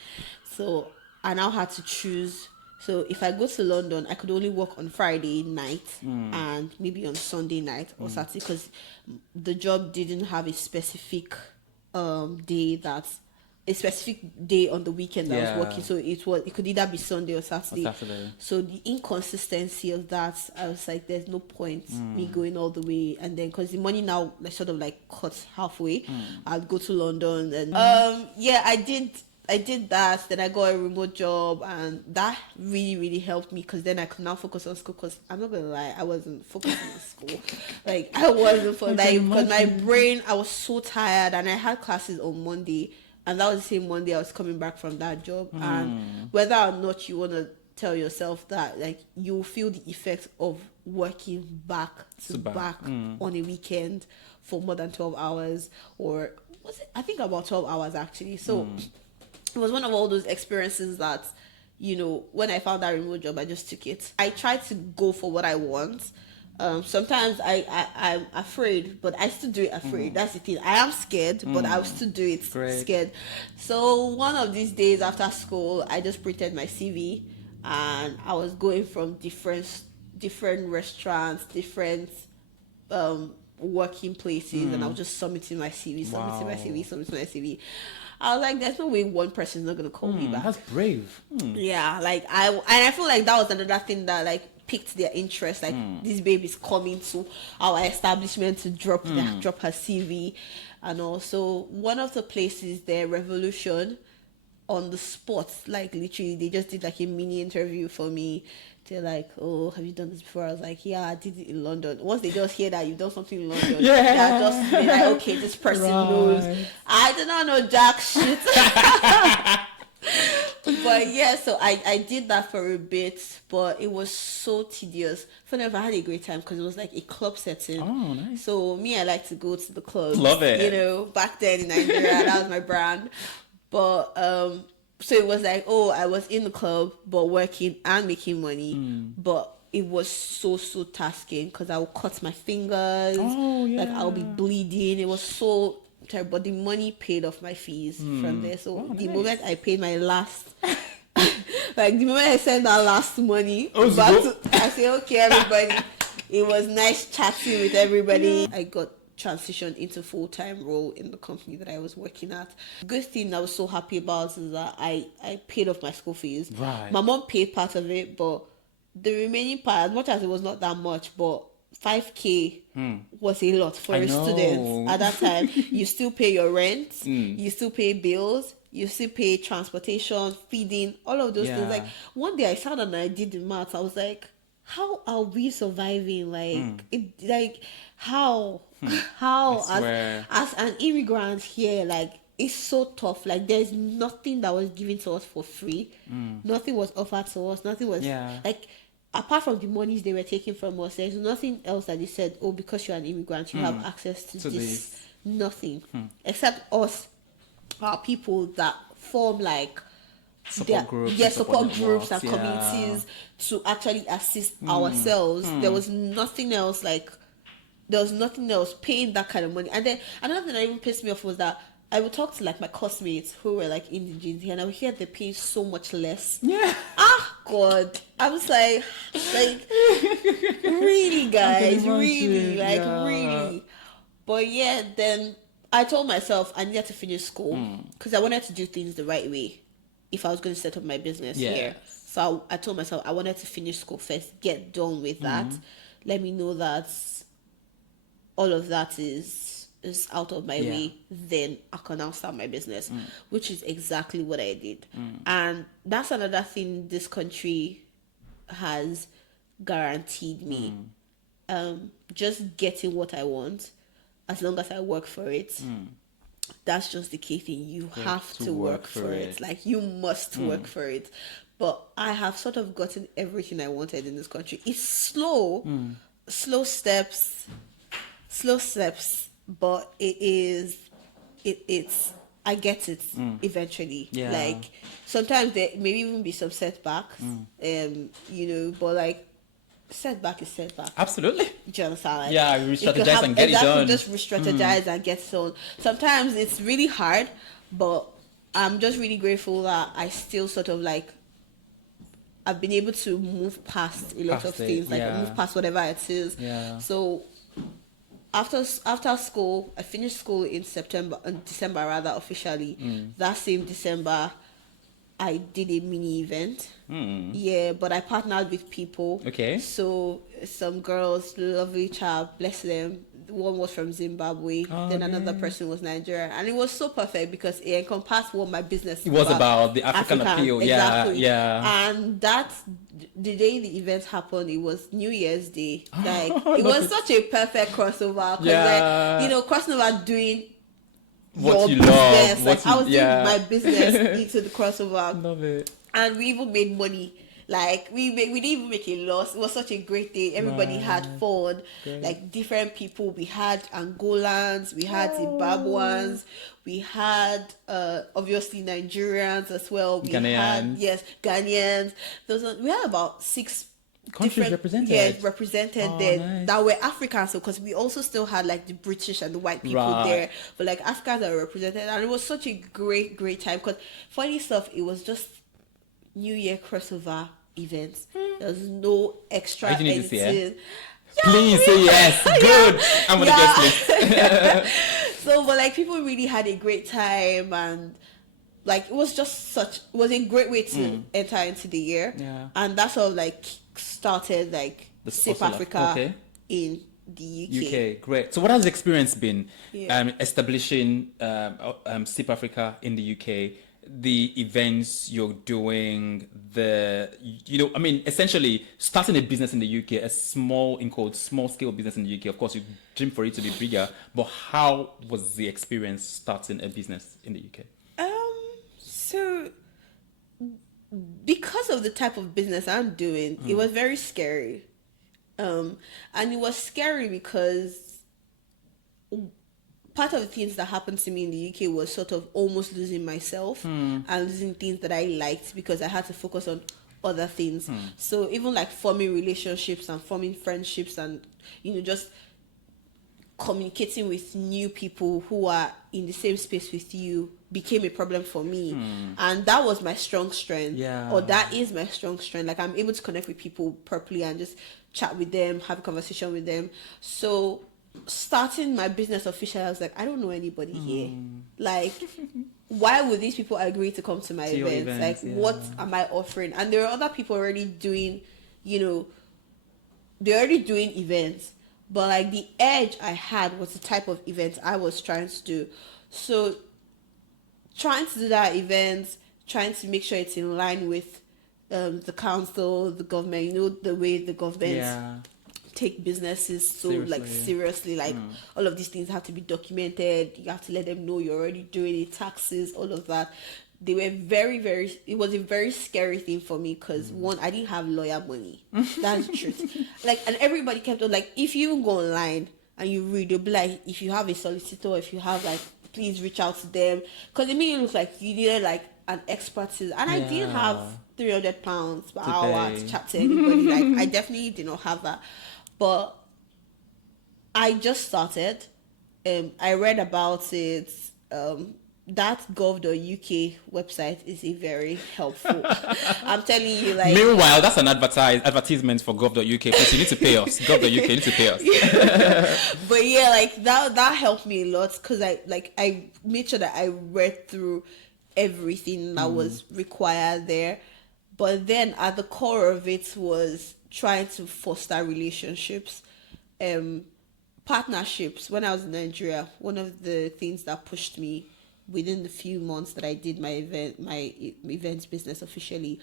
So I now had to choose. So if I go to London, I could only work on Friday night and maybe on Sunday night or Saturday, because the job didn't have a specific day on the weekend that I Yeah. was working. So it could either be Sunday or Saturday. Saturday. So the inconsistency of that, I was like, there's no point me going all the way. And then because the money now like sort of like cuts halfway, I'll go to London and yeah, I did that. Then I got a remote job, and that really helped me, because then I could now focus on school. Because I'm not gonna lie, I wasn't focusing on school. Like I wasn't for like, because my brain, I was so tired, and I had classes on Monday, and that was the same Monday I was coming back from that job. And whether or not you wanna tell yourself that like you'll feel the effect of working back to back on a weekend for more than 12 hours, or was it, I think about 12 hours actually. So it was one of all those experiences that, you know, when I found that remote job, I just took it. I tried to go for what I want. Sometimes I'm afraid, but I still do it afraid. That's the thing. I am scared, but I'll still do it scared. So one of these days after school, I just printed my CV, and I was going from different restaurants, different working places, and I was just submitting my CV. I was like, there's no way one person is not gonna call me back. That's brave. Yeah, like I feel like that was another thing that like piqued their interest. Like this baby's coming to our establishment to drop her CV, and also one of the places there, Revolution, on the spot, like literally they just did like a mini interview for me. They're like, oh, have you done this before? I was like, yeah, I did it in London. Once they just hear that you've done something in London, they're just like, okay, this person knows. I did not know jack shit. But yeah, so I did that for a bit, but it was so tedious. Funny enough, I had a great time because it was like a club setting. Oh, nice. So me, I like to go to the clubs. Love it. You know, back then in Nigeria, that was my brand. But so it was like, oh, I was in the club but working and making money, but it was so tasking because I would cut my fingers. Like I'll be bleeding. It was so terrible, but the money paid off my fees from there. So the moment I paid my last like the moment I sent that last money I say, okay, everybody, it was nice chatting with everybody. I got transitioned into full-time role in the company that I was working at. Good thing I was so happy about is that I paid off my school fees. Right. My mom paid part of it, but the remaining part, as much as it was not that much, but 5K was a lot for a student at that time. You still pay your rent, you still pay bills, you still pay transportation, feeding, all of those things. Like one day I sat and I did the maths. I was like, how are we surviving? How as an immigrant here, like it's so tough. Like there's nothing that was given to us for free. Nothing was offered to us. Nothing was like, apart from the monies they were taking from us, there's nothing else that they said, oh, because you're an immigrant you have access to this. Nothing except us, our people that form like support groups and communities to actually assist ourselves. There was nothing else. Like there was nothing else paying that kind of money. And then another thing that even pissed me off was that I would talk to like my classmates who were like indigenous here, and I would hear they're paying so much less. God, I was like really, guys, really. But yeah, then I told myself I needed to finish school because I wanted to do things the right way if I was going to set up my business here. So I told myself I wanted to finish school first, get done with that. Let me know that all of that is out of my way, then I can now start my business, which is exactly what I did. And that's another thing this country has guaranteed me. Just getting what I want, as long as I work for it. That's just the key thing. You have to work for it. Like you must work for it. But I have sort of gotten everything I wanted in this country. It's slow steps, but it's I get it eventually. Like sometimes there maybe even be some setbacks, but like setback is setback. Absolutely. Do you understand? Like, re-strategize and get it done. Just re-strategize and get it done. Sometimes it's really hard, but I'm just really grateful that I still sort of like I've been able to move past a lot of things, move past whatever it is. So after school, I finished school in December rather, officially. That same December, I did a mini event. But I partnered with people. Okay. So some girls, lovely child, bless them. One was from Zimbabwe, then another person was Nigerian, and it was so perfect because it encompassed what my business was about, the African appeal. Exactly. And that's the day the event happened. It was New Year's Day. Like it was such a perfect crossover. Crossing over doing what you business. love. I was doing my business into the crossover. Love it. And we even made money Like we didn't even make a loss. It was such a great day. Everybody had fun. Great. Like different people. We had Angolans, we had Zimbabweans, we had obviously Nigerians as well. We had Ghanaians. Ghanaians. We had about 6 Countries represented. Yes, represented there nice. that were Africans, because we also still had like the British and the white people Right. there, but like Africans are represented, and it was such a great time. Because funny stuff, it was just New Year crossover events. There was no extra Are you doing this editing. year? Please say yes. Good. I'm gonna guess list. So, but like people really had a great time, and like it was a great way to enter into the year. Yeah. And that's sort of like started like The SIP hustle of- Africa okay. in the UK. UK, great. So what has the experience been Yeah. establishing SIP Africa in the UK? The events you're doing, essentially starting a business in the UK, a small scale business in the UK. Of course, you dream for it to be bigger, but how was the experience starting a business in the UK? So because of the type of business I'm doing, it was very scary. And it was scary because part of the things that happened to me in the UK was sort of almost losing myself and losing things that I liked, because I had to focus on other things. So even like forming relationships and forming friendships and, just communicating with new people who are in the same space with you became a problem for me. And that was my strong strength. Yeah. Or that is my strong strength. Like I'm able to connect with people properly and just chat with them, have a conversation with them. So starting my business officially, I was like, I don't know anybody here. Like, why would these people agree to come to my To your events? events, Like, yeah. what am I offering? And there are other people already doing, they're already doing events. But like the edge I had was the type of events I was trying to do. So trying to do that event, trying to make sure it's in line with the council, the government, the way the government take businesses so seriously. Like all of these things have to be documented. You have to let them know you're already doing it, taxes, all of that. They were it was a very scary thing for me, because one, I didn't have lawyer money. That's the truth. Like, and everybody kept on like, if you go online and you read, you'll be like, if you have a solicitor, if you have like, please reach out to them, because it made it look like you needed like an expertise, and I didn't have £300 per hour to chat to anybody. Like, I definitely did not have that, but I just started. I read about it. That gov.uk website is a very helpful. I'm telling you, like. Meanwhile, that's an advertisement for gov.uk, but you need to pay us. Gov.uk, you need to pay us. But yeah, like that helped me a lot, because I made sure that I read through everything that was required there. But then at the core of it was trying to foster relationships, partnerships. When I was in Nigeria, one of the things that pushed me within the few months that I did my events business officially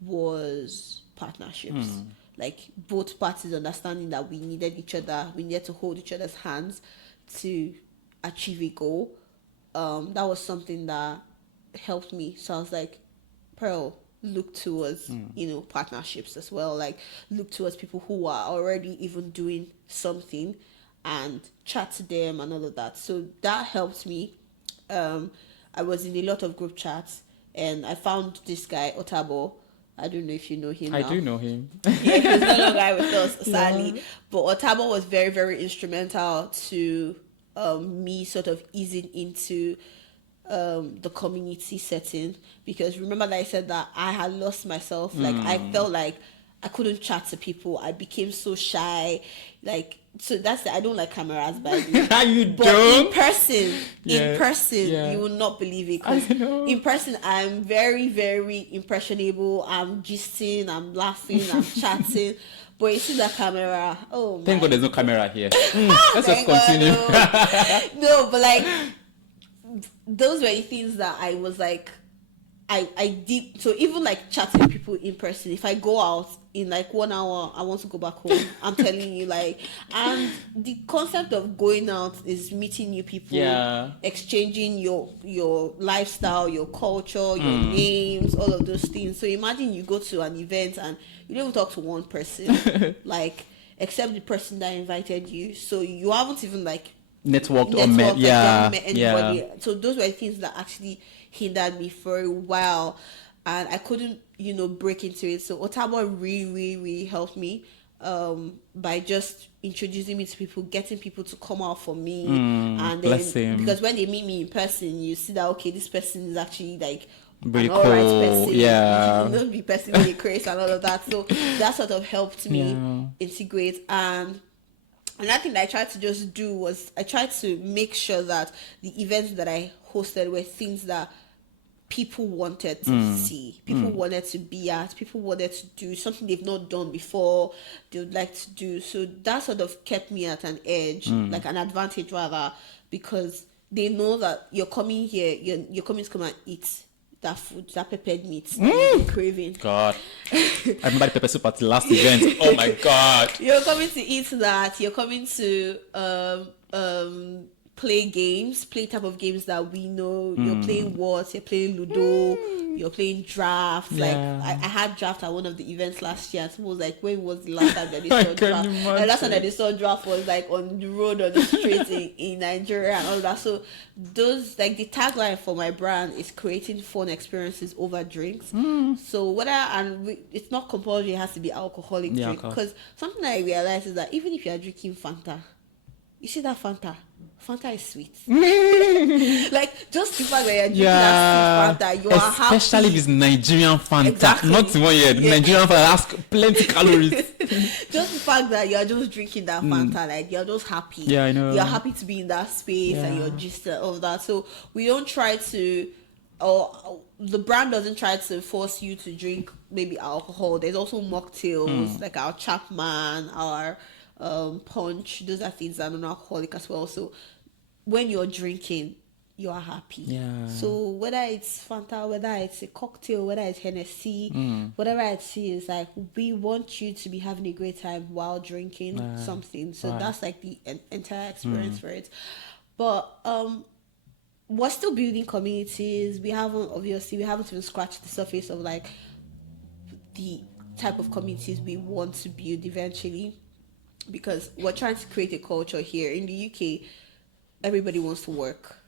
was partnerships. Like both parties understanding that we needed each other, we needed to hold each other's hands to achieve a goal. That was something that helped me. So I was like, Pearl, look towards partnerships as well. Like look towards people who are already even doing something and chat to them and all of that. So that helped me. I was in a lot of group chats, and I found this guy Otabo. I don't know if you know him. I do know him. Yeah, he's no longer with us, sadly. But Otabo was very, very instrumental to me sort of easing into the community setting, because remember that I said that I had lost myself. Like I felt like I couldn't chat to people. I became so shy. Like, so I don't like cameras, by the way. You But don't? in person, you will not believe it. 'Cause I know. in person, I'm very, very impressionable. I'm gisting, I'm laughing, I'm chatting. But you see that camera, oh my. Thank God there's no camera here. Let's just Thank God, continue. no, but like, those were the things that I was like, I did, so even like chatting with people in person, if I go out in like 1 hour, I want to go back home. I'm telling you, like, and the concept of going out is meeting new people, Yeah. exchanging your lifestyle, your culture, your names, all of those things. So imagine you go to an event and you don't even talk to one person, like, except the person that invited you. So you haven't even like Networked or met. like, you Yeah. haven't met anybody. Yeah. So those were things that actually hindered me for a while, and I couldn't, break into it. So Ottawa really, really, really helped me by just introducing me to people, getting people to come out for me, and bless then him. because when they meet me in person, you see that okay, this person is actually like Really an alright cool, person. yeah. You know, be person with a craze and all of that. So that sort of helped me Yeah. integrate. And another thing that I tried to just do was I tried to make sure that the events that I hosted were things that people wanted to see, people wanted to be at, people wanted to do something they've not done before, they would like to do. So that sort of kept me at an edge, like an advantage rather, because they know that you're coming here, you're coming to come and eat that food, that peppered meat that you've been craving. God, I remember the pepper soup at the last event. Oh my God. You're coming to eat that. You're coming to play games, play type of games that we know. You're playing what? You're playing Ludo. You're playing draft. Like Yeah. I had draft at one of the events last year. Someone was like, when was the last time that they I saw can draft? And the last time that imagine. they saw draft was like on the road, on the streets in Nigeria and all that. So those, like, the tagline for my brand is creating fun experiences over drinks. So it's not compulsory, it has to be alcoholic Yeah, drink, of course. because something I realized is that even if you are drinking Fanta, you see that Fanta is sweet. Like, just the fact that you're drinking that sweet Fanta, you are happy. Especially if it's Nigerian Fanta. Exactly. Not the one here. Yeah. Nigerian Fanta has plenty calories. Just the fact that you're just drinking that Fanta, like, you're just happy. Yeah, I know. You're happy to be in that space and Yeah. you're just all of that. So we don't try to, or the brand doesn't try to force you to drink maybe alcohol. There's also mocktails, like our Chapman, our punch. Those are things that are non-alcoholic as well. So when you're drinking, you are happy. Yeah. So whether it's Fanta, whether it's a cocktail, whether it's Hennessy, whatever it is, like, we want you to be having a great time while drinking something. So that's like the entire experience for it. But we're still building communities. We haven't even scratched the surface of like the type of communities we want to build eventually, because we're trying to create a culture here in the UK. Everybody wants to work.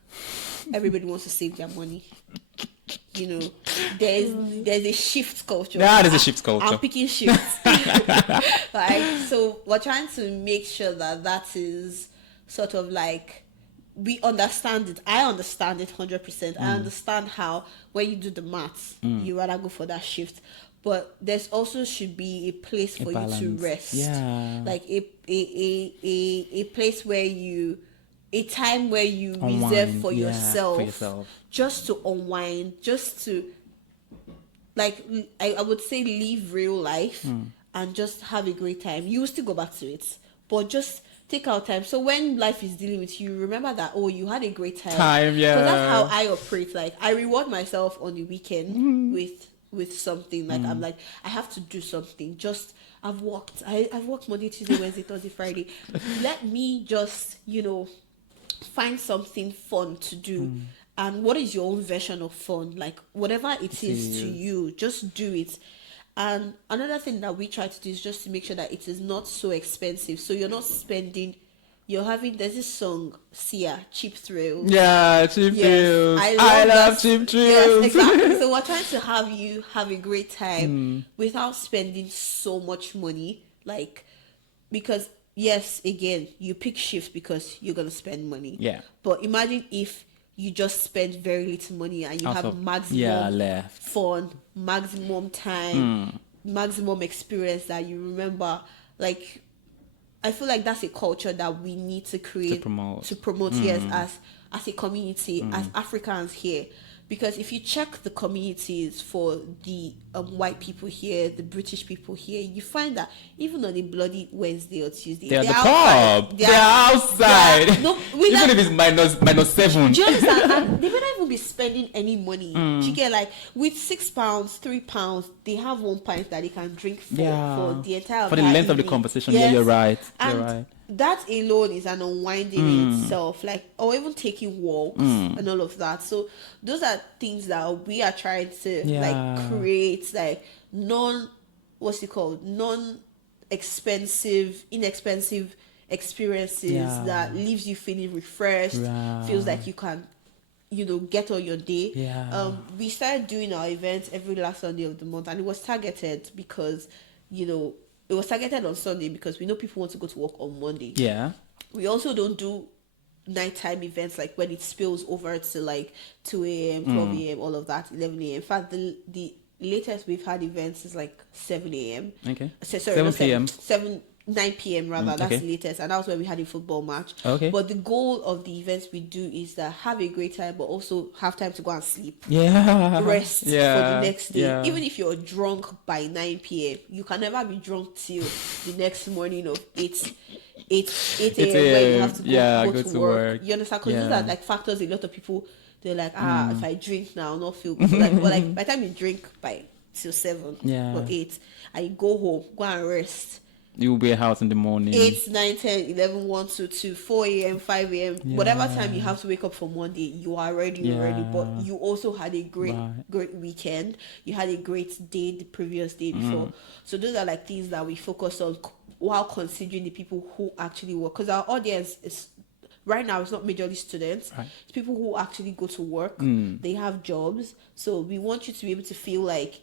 Everybody wants to save their money. There's a shift culture. Yeah, there's a shift culture. I'm picking shifts. Like, so we're trying to make sure that is sort of like, we understand it. I understand it 100%. I understand how when you do the maths, you rather go for that shift. But there's also should be a place for you to rest. Yeah. Like a place where a time where you Unwind, reserve for yeah, yourself, just to unwind, just to, like, I would say live real life and just have a great time. You will still go back to it, but just take out time. So when life is dealing with you, remember that, oh, you had a great time. Yeah. Because that's how I operate. Like, I reward myself on the weekend with something. Like, I'm like, I have to do something. Just, I've worked Monday, Tuesday, Wednesday, Thursday, Friday. Let me just, find something fun to do. And what is your own version of fun? Like, whatever it is to you, just do it. And another thing that we try to do is just to make sure that it is not so expensive. So you're not spending, there's this song, Sia, Cheap Thrills. Yeah, cheap thrills. I love cheap thrills. Yes, exactly. So we're trying to have you have a great time without spending so much money. Like, because, yes, again, you pick shifts because you're going to spend money. Yeah. But imagine if you just spend very little money and you have maximum fun, maximum time, maximum experience that you remember. Like, I feel like that's a culture that we need to create, to promote yes, as a community, as Africans here. Because if you check the communities for the white people here, the British people here, you find that even on a bloody Wednesday or Tuesday, They're at the outside. pub. They're outside. Even if it's minus 7. Do you understand? And they may not even be spending any money. Do you get, like, with £6, £3, they have 1 pint that they can drink for the entire for the length of the conversation. Yes. Yeah, you're right. You're right. That alone is an unwinding in itself, like, or even taking walks and all of that. So those are things that we are trying to like create, like inexpensive experiences that leaves you feeling refreshed, feels like you can, get on your day. We started doing our events every last Sunday of the month, and it was targeted because, it was targeted on Sunday because we know people want to go to work on Monday. Yeah. We also don't do nighttime events, like when it spills over to like 2 a.m., 12 a.m., all of that, 11 a.m. In fact, the latest we've had events is like 7 a.m. Okay. Sorry, 7 p.m. 9 p.m. rather. That's the latest, and that was when we had a football match. Okay. But the goal of the events we do is that have a great time, but also have time to go and sleep. Rest for the next day. Even if you're drunk by 9 p.m., you can never be drunk till the next morning of 8 a.m. where you have to go to work. You understand? Because those are like factors a lot of people, they're like, if I drink now, I'll not feel good. But like by the time you drink by till 7 or 8, and you go home, go and rest, you will be out in the morning. 8, 9, 10, 11, 1, 2, 2, 4 a.m., 5 a.m. Whatever time you have to wake up for Monday, you are ready, you're ready. But you also had a great weekend. You had a great day the previous day before. So those are like things that we focus on while considering the people who actually work. Because our audience is, right now, it's not majorly students. It's people who actually go to work. They have jobs. So we want you to be able to feel like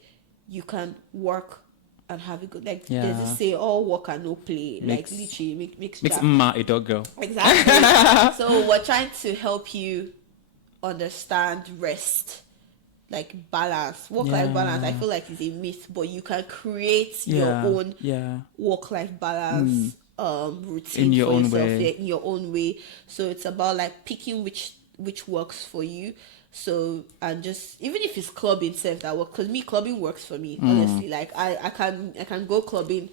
you can work and have a good, like, there's this say, all work and no play, like literally makes Ma a dog girl. Exactly. So we're trying to help you understand rest, like balance, work-life balance. I feel like it's a myth, but you can create your own work-life balance routine in your own way. In your own way. So it's about like picking which works for you. So, and just, even if it's clubbing itself that works, because clubbing works for me, honestly. Like, I can go clubbing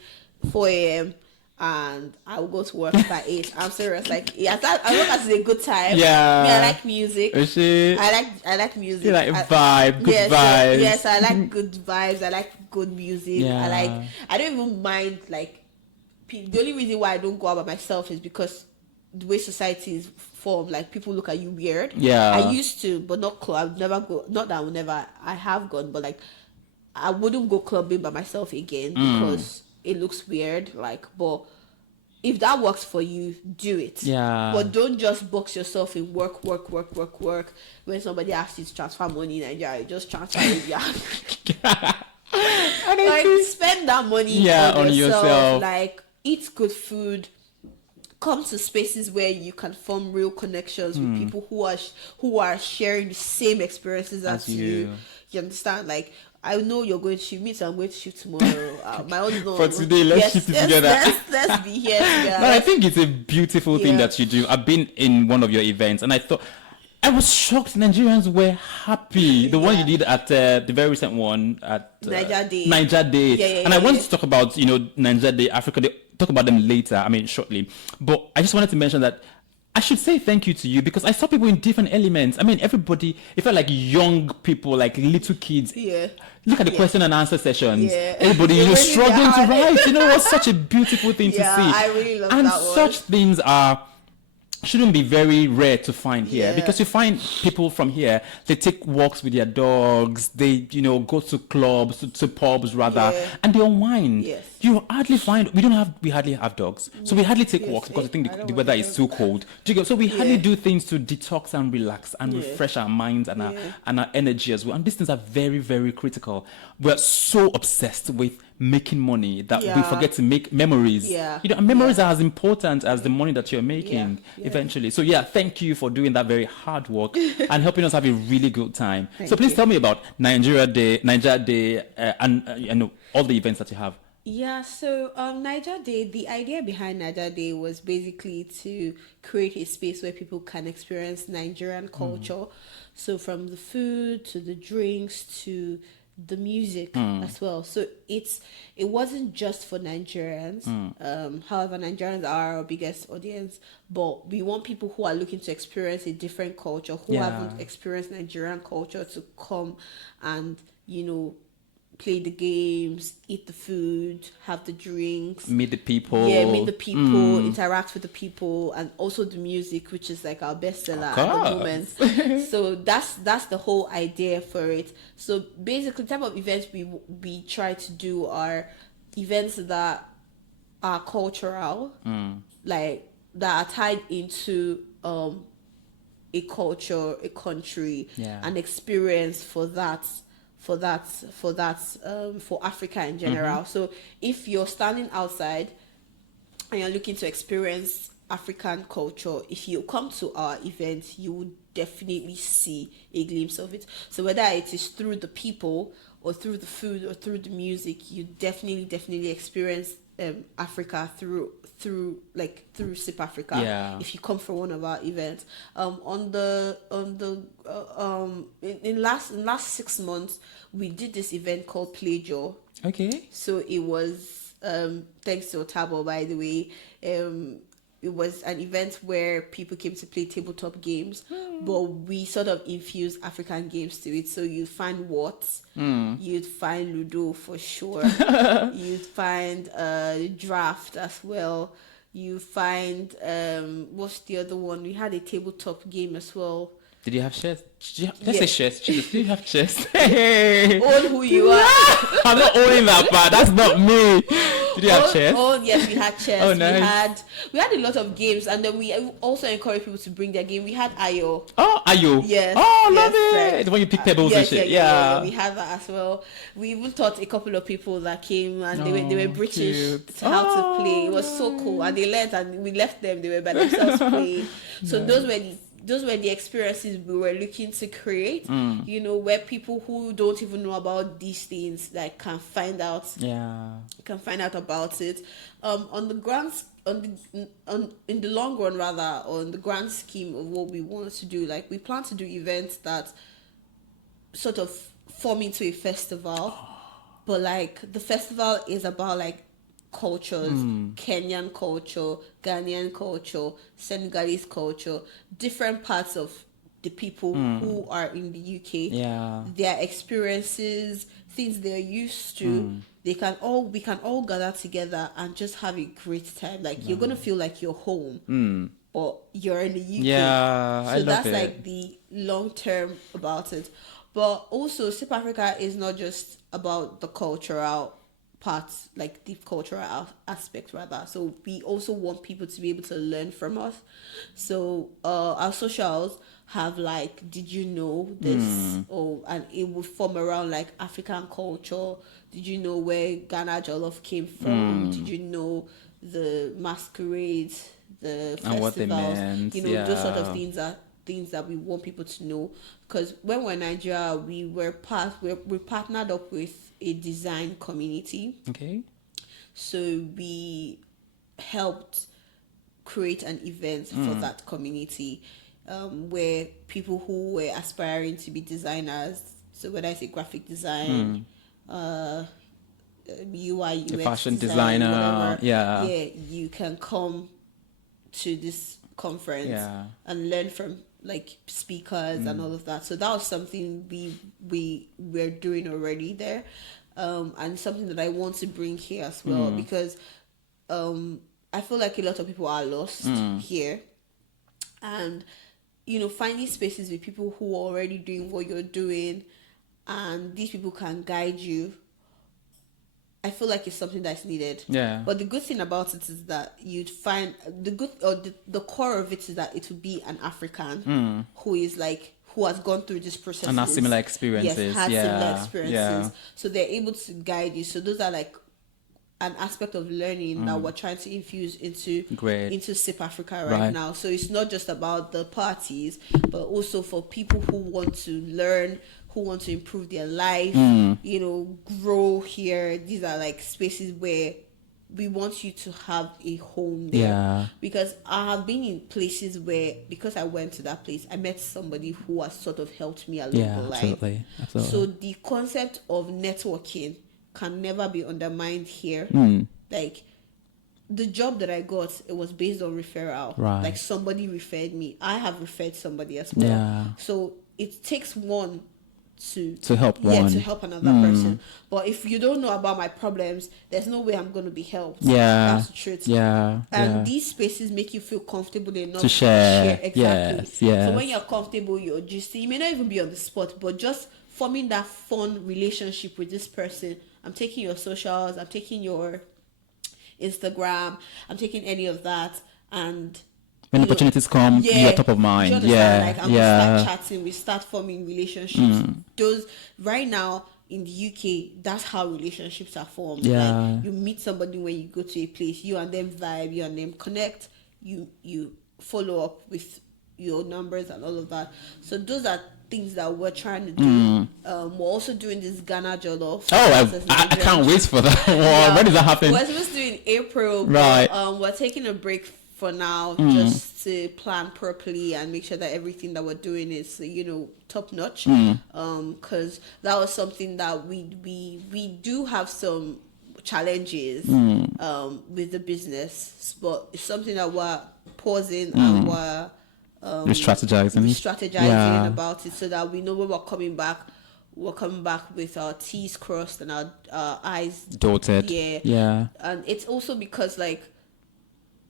4 a.m. and I will go to work by 8. I'm serious. Like, as long as it's a good time. Yeah. I like music. I like music. You like vibes. Yes, I like good vibes. I like good music. I don't even mind, like, the only reason why I don't go out by myself is because the way society is formed, like, people look at you weird. I used to, but not club. I would never go. Not that I would never. I have gone, but like, I wouldn't go clubbing by myself again because it looks weird. Like, but if that works for you, do it. But don't just box yourself in work. When somebody asks you to transfer money in Nigeria, just transfer it. Like, spend that money on yourself. Like, eat good food. Come to spaces where you can form real connections with people who are sharing the same experiences as you. You understand? Like, I know you're going to shift me, so I'm going to shift tomorrow. My own for today, let's shift it together. Let's be here together. No, I think it's a beautiful thing that you do. I've been in one of your events, and I was shocked Nigerians were happy. The one you did at the very recent one at Niger Day. And I wanted to talk about, Niger Day, Africa Day, talk about them later, shortly. But I just wanted to mention that I should say thank you to you because I saw people in different elements. Everybody, it felt like young people, like little kids. Look at the question and answer sessions. Everybody, you're struggling to write. It was such a beautiful thing to see. I really love and that one. Such things shouldn't be very rare to find here because you find people from here, they take walks with their dogs, they go to clubs, to pubs rather, and they unwind. You hardly find we hardly have dogs, so we hardly take walks because I think the weather is too cold. So we hardly do things to detox and relax and refresh our minds and our energy as well. And these things are very, very critical. We're so obsessed with making money that we forget to make memories. And memories are as important as the money that you're making eventually. So thank you for doing that very hard work and helping us have a really good time. So please tell me about Niger Day, and all the events that you have. Yeah, so Niger Day, the idea behind Niger Day was basically to create a space where people can experience Nigerian culture. So from the food to the drinks to the music as well. So it wasn't just for Nigerians. However, Nigerians are our biggest audience, but we want people who are looking to experience a different culture, who Yeah. haven't experienced Nigerian culture, to come and play the games, eat the food, have the drinks. Meet the people. Yeah, meet the people, interact with the people, and also the music, which is like our bestseller Of at the course. moment. So that's the whole idea for it. So basically, the type of events we try to do are events that are cultural, like that are tied into a culture, a country, Yeah. an experience for Africa in general. So if you're standing outside and you're looking to experience African culture, if you come to our event, you would definitely see a glimpse of it. So whether it is through the people or through the food or through the music, you definitely experience Africa through SIP Africa. Yeah. If you come for one of our events, in last 6 months, we did this event called Pleasure. Okay. So it was thanks to Otabo, by the way. It was an event where people came to play tabletop games, but we sort of infused African games to it. So you'd find you'd find Ludo for sure, you'd find draft as well. You find what's the other one? We had a tabletop game as well. Did you have chess? Let's Yeah. say chess. Jesus, did you have chess? Hey. Own who you are. I'm not owning that part. That's not me. Did you have chess? Oh yes, we had chess. Oh, nice. We had a lot of games, and then we also encourage people to bring their game. We had Ayo. Oh, are you? Yes. Oh, love yes, it. When you pick pebbles and yes, shit. yeah. We had that as well. We even taught a couple of people that came, and they were British cute. to how to play. It was so cool, and they learned, and we left them. They were by themselves playing. So those were the experiences we were looking to create. Where people who don't even know about these things like can find out about it. On the in the long run, rather, on the grand scheme of what we want to do, like we plan to do events that sort of form into a festival, but like the festival is about like cultures, Kenyan culture, Ghanaian culture, Senegalese culture, different parts of the people who are in the UK, their experiences, things they're used to. We can all gather together and just have a great time. Like you're gonna feel like you're home, or you're in the UK. Yeah, so I love that's it. like the long term about it. But also, SIP Africa is not just about the cultural parts, like the cultural aspect rather. So we also want people to be able to learn from us. So our socials have like, did you know this? And it would form around like African culture. Did you know where Ghana Jollof came from? Did you know the masquerades, the And what they festivals? meant, Those sort of yeah. things are things that we want people to know. Because when we're in Nigeria, we partnered up with a design community. Okay. So we helped create an event for that community, where people who were aspiring to be designers, so whether it's a graphic design, UI, UX, fashion design, designer, whatever, yeah. you can come to this conference Yeah. and learn from like speakers and all of that. So that was something we were doing already there, and something that I want to bring here as well, because I feel like a lot of people are lost here, and finding spaces with people who are already doing what you're doing, and these people can guide you. I feel like it's something that's needed. Yeah. But the good thing about it is that you'd find the core of it is that it would be an African who has gone through this process And has similar experiences. Yes, has Yeah. similar experiences. Yeah. So they're able to guide you. So those are like an aspect of learning that we're trying to infuse Great. into SIP Africa Right. right now. So it's not just about the parties, but also for people who want to learn, who want to improve their life, you know, grow here. These are like spaces where we want you to have a home there. Yeah. Because I have been in places where, because I went to that place, I met somebody who has sort of helped me along Yeah, the line. absolutely. Absolutely. So the concept of networking can never be undermined here. Like, the job that I got, it was based on referral. Right. Like, somebody referred me. I have referred somebody as well. Yeah. So it takes one to help yeah, one. to help another person. But if you don't know about my problems, there's no way I'm going to be helped. Yeah. That's the truth. Yeah. And yeah. these spaces make you feel comfortable enough To share. Exactly. Yes, yes. So when you're comfortable, you're just, you may not even be on the spot, but just forming that fun relationship with this person. I'm taking your socials, I'm taking your Instagram, I'm taking any of that, and when opportunities come, you're top of mind. you understand? Like, and we start chatting, we start forming relationships. Those right now in the UK, that's how relationships are formed. Yeah. Like, you meet somebody when you go to a place, you and them vibe, you and them connect, you follow up with your numbers and all of that. So those are things that we're trying to do. We're also doing this Ghana Jollof. I can't wait for that. When does that happen? We're supposed to do it in April, right? But, we're taking a break for now, just to plan properly and make sure that everything that we're doing is, you know, top notch. Because that was something that we do have some challenges with the business, but it's something that we're pausing and we're strategizing about it, so that we know when we're coming back with our T's crossed and our I's dotted. Yeah. And it's also because, like,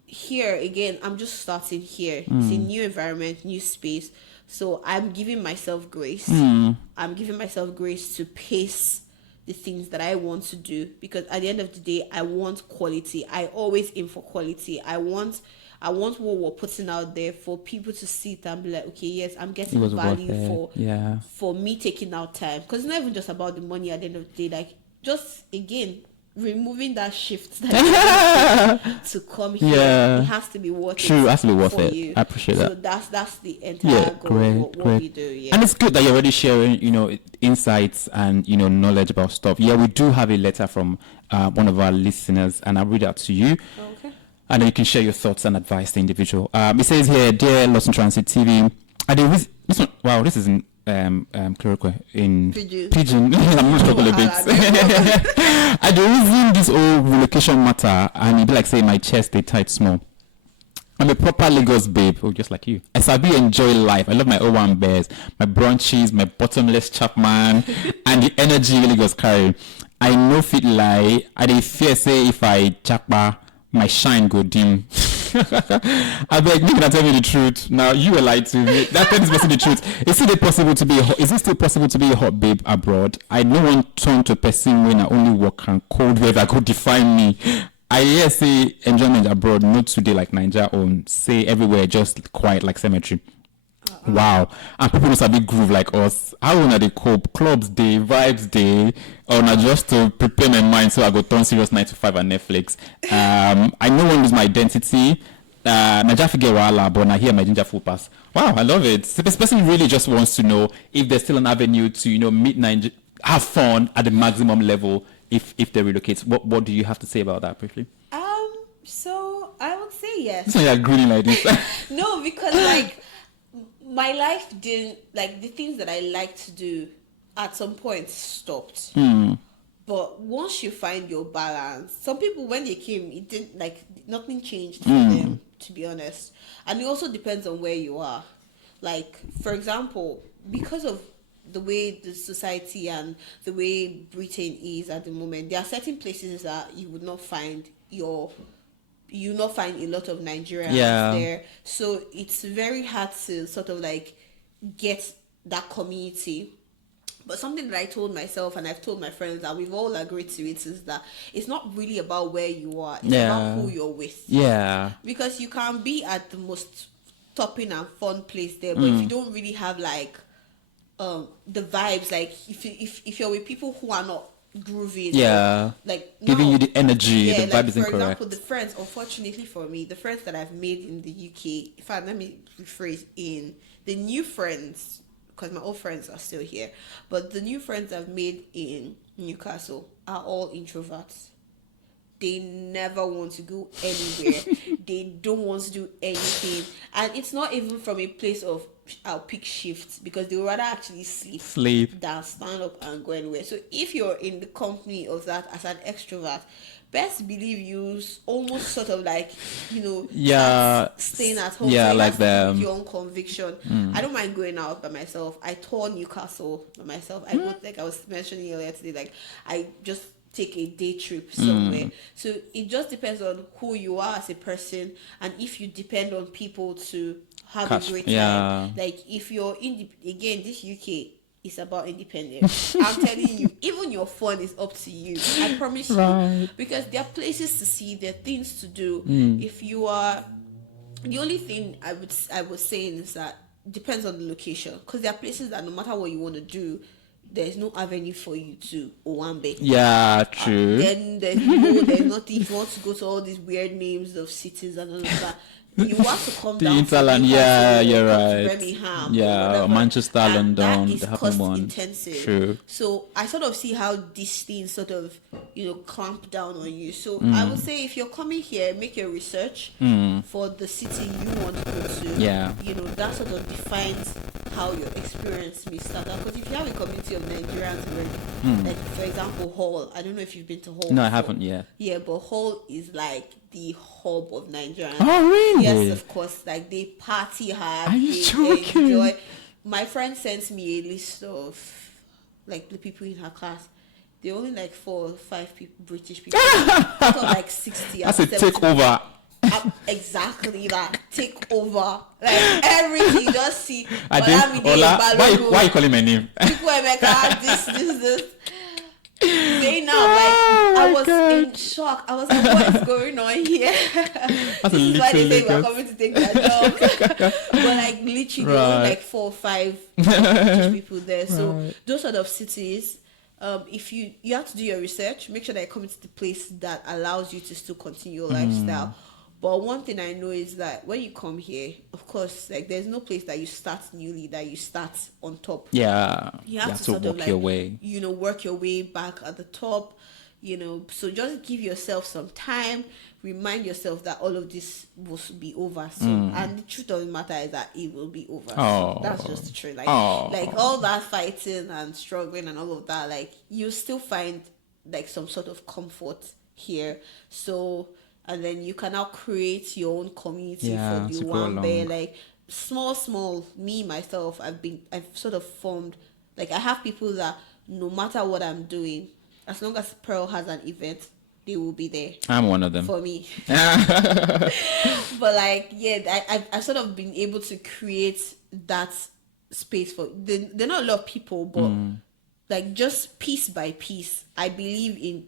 here again, I'm just starting here. It's a new environment, new space, so I'm giving myself grace. I'm giving myself grace to pace the things that I want to do, because at the end of the day, I want quality. I always aim for quality. I want what we're putting out there for people to see it and be like, okay, yes, I'm getting value for me taking out time. Because it's not even just about the money at the end of the day. Like, just again, removing that shift that to come here, it has to be worth it. True, it has to be worth it. You. I appreciate that. So that's the entire goal of what we do. Yeah. And it's good that you're already sharing, you know, insights and, you know, knowledge about stuff. Yeah, we do have a letter from one of our listeners, and I'll read out to you. Okay. And then you can share your thoughts and advise the individual. It says here, dear Lost in Transit TV, this one, wow, this is in clerical in Pidgin. I'm not struggling a bit. The reason this whole relocation matter, and it be like saying my chest they tight small. I'm a proper Lagos babe, just like you. I sabi enjoy life. I love my O1 bears, my brunchies, my bottomless Chapman, and the energy Lagos carry. I know fit lie. I dey fear say if I chapa, my shine go dim. I beg, you can tell me the truth. Now you were lied to me. That is the truth. Is it still possible to be a hot babe abroad? I no want turn to a person when I only work and cold weather could define me. I hear say enjoyment abroad, not today like Nigeria own. Say everywhere just quiet like cemetery. Wow. And people don't have a groove like us. How will they cope? Clubs day, vibes day, or not, just to prepare my mind so I go turn serious 9 to 5 on Netflix. I no one lose my identity. Naja forget wahala, but I hear my ginger full pass. Wow, I love it. So this person really just wants to know if there's still an avenue to, you know, meet Nigeria, have fun at the maximum level if they relocate. What do you have to say about that briefly? So I would say yes. It's not like grinning like this. No, because like my life didn't, like, the things that I like to do at some point stopped. But once you find your balance, some people when they came, it didn't, like, nothing changed for them, to be honest. And it also depends on where you are. Like, for example, because of the way the society and the way Britain is at the moment, there are certain places that you would not find a lot of Nigerians there. So it's very hard to sort of like get that community. But something that I told myself and I've told my friends and we've all agreed to it is that it's not really about where you are. It's about who you're with. Yeah. Because you can be at the most topping and fun place there, but if you don't really have like the vibes, like if you're with people who are not grooving, like giving you the energy, the vibe like, isn't correct. For example, the friends, unfortunately for me, the friends that I've made in the UK, in fact, let me rephrase, in the new friends because my old friends are still here, but the new friends I've made in Newcastle are all introverts. They never want to go anywhere. They don't want to do anything. And it's not even from a place of I'll pick shifts, because they would rather actually sleep than stand up and go anywhere. So if you're in the company of that as an extrovert, best believe you almost sort of like, staying at home. Yeah, so like the your own conviction. I don't mind going out by myself. I tour Newcastle by myself. I go, like I was mentioning earlier today, like I just take a day trip somewhere. So it just depends on who you are as a person, and if you depend on people to have a great time. Like if you're again, this UK is about independence. I'm telling you, even your fun is up to you. I promise you, because there are places to see, there are things to do. If you are, the only thing I was saying is that depends on the location, because there are places that no matter what you want to do, there's no avenue for you to Owambe. Yeah, true. Then there's nothing. If you want to go to all these weird names of cities and all of that, you have to come down to Interland. Yeah, you're right. Birmingham, yeah, Manchester, and London, that is the cost one. intensive. True. So I sort of see how these things sort of clamp down on you. So I would say if you're coming here, make your research for the city you want to go to. Yeah. That sort of defines how your experience may start out. Because if you have a community of Nigerians already, like for example Hull, I don't know if you've been to Hull. No, I haven't yet. Yeah, but Hull is like the hub of Nigerians. Oh, really? Yes, of course. Like they party hard. Are you they joking? enjoy. My friend sent me a list of like the people in her class. They're only like 4 or 5 people, British people. Out of like 60. That's a takeover. Exactly that. Take over. Like everything. Just see. Ola, why are you calling my name? People Emeka, this. They now I was in shock. I was like, what is going on here? This is why they say we're coming to take their job. But like literally there were like 4 or 5 British people there. So those sort of cities, if you have to do your research, make sure that you're coming to the place that allows you to still continue your lifestyle. But one thing I know is that when you come here, of course, like there's no place that you start newly, that you start on top. Yeah, you have to sort of work your way. Work your way back at the top. So just give yourself some time. Remind yourself that all of this will be over soon. And the truth of the matter is that it will be over. So that's just the truth. Like all that fighting and struggling and all of that, like you still find like some sort of comfort here. So. And then you can now create your own community for the Wambe. Like small, me, myself, I've sort of formed, like I have people that no matter what I'm doing, as long as Pearl has an event, they will be there. I'm one of them. For me. But like, yeah, I've sort of been able to create that space for, they're not a lot of people, but like just piece by piece, I believe in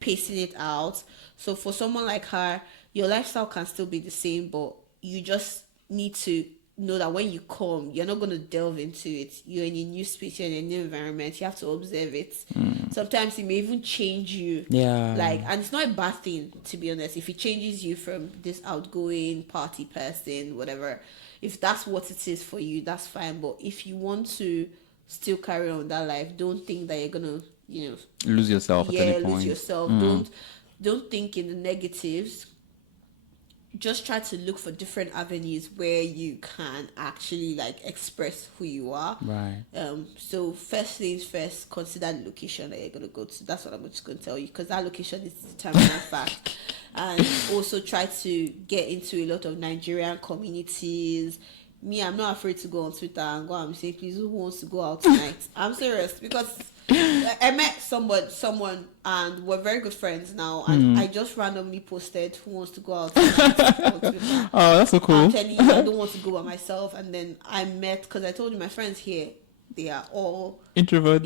pacing it out. So for someone like her, your lifestyle can still be the same, but you just need to know that when you come, you're not going to delve into it. You're in a new space, you're in a new environment. You have to observe it. Sometimes it may even change you. Yeah. And it's not a bad thing, to be honest. If it changes you from this outgoing party person, whatever, if that's what it is for you, that's fine. But if you want to still carry on that life, don't think that you're going to, lose yourself at any point. Lose yourself. Don't think in the negatives. Just try to look for different avenues where you can actually like express who you are. Right. So first things first, consider the location that you're gonna go to. That's what I'm just gonna tell you, because that location is the determining fact. And also try to get into a lot of Nigerian communities. Me, I'm not afraid to go on Twitter and go and say, please, who wants to go out tonight? I'm serious, because I met someone and we're very good friends now, and I just randomly posted who wants to go out tonight on Twitter. Oh, that's so cool. I'm telling you, I don't want to go by myself. And then I met, because I told you my friends here, they are all introverts.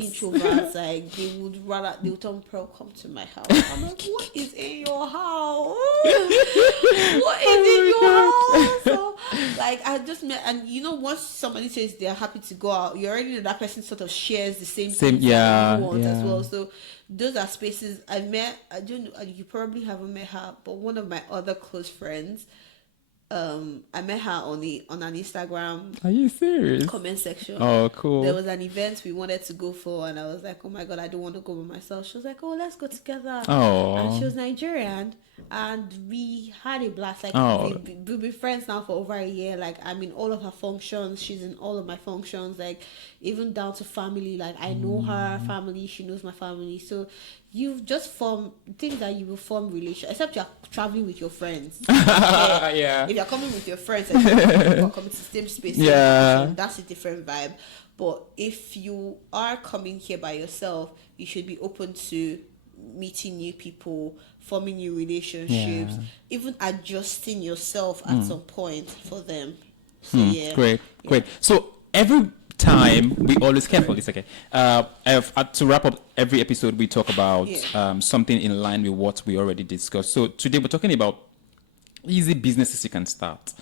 Like they would tell me, Pearl, come to my house. I'm like, what is in your house? What is in your house? So, like I just met, and once somebody says they're happy to go out, you already know that person sort of shares the same things that you want as well. So those are spaces I met. I don't know, you probably haven't met her, but one of my other close friends, I met her on an Instagram Are you serious? comment section. Oh, cool. There was an event we wanted to go for, and I was like, oh my god, I don't want to go by myself. She was like, oh, let's go together. Oh. And she was Nigerian, and we had a blast. Like, Oh. we've been friends now for over a year. Like, I'm in all of her functions, she's in all of my functions, like even down to family. Like, I know her family, she knows my family. So you just form things that you will form relations, except you're traveling with your friends. Yeah. If you're coming with your friends and you're coming to the same space, Yeah. that's a different vibe. But if you are coming here by yourself, you should be open to meeting new people, forming new relationships, Yeah. even adjusting yourself at some point for them. So yeah. Great. So every time we always careful. It's okay. To wrap up every episode, we talk about something in line with what we already discussed. So today we're talking about easy businesses you can start.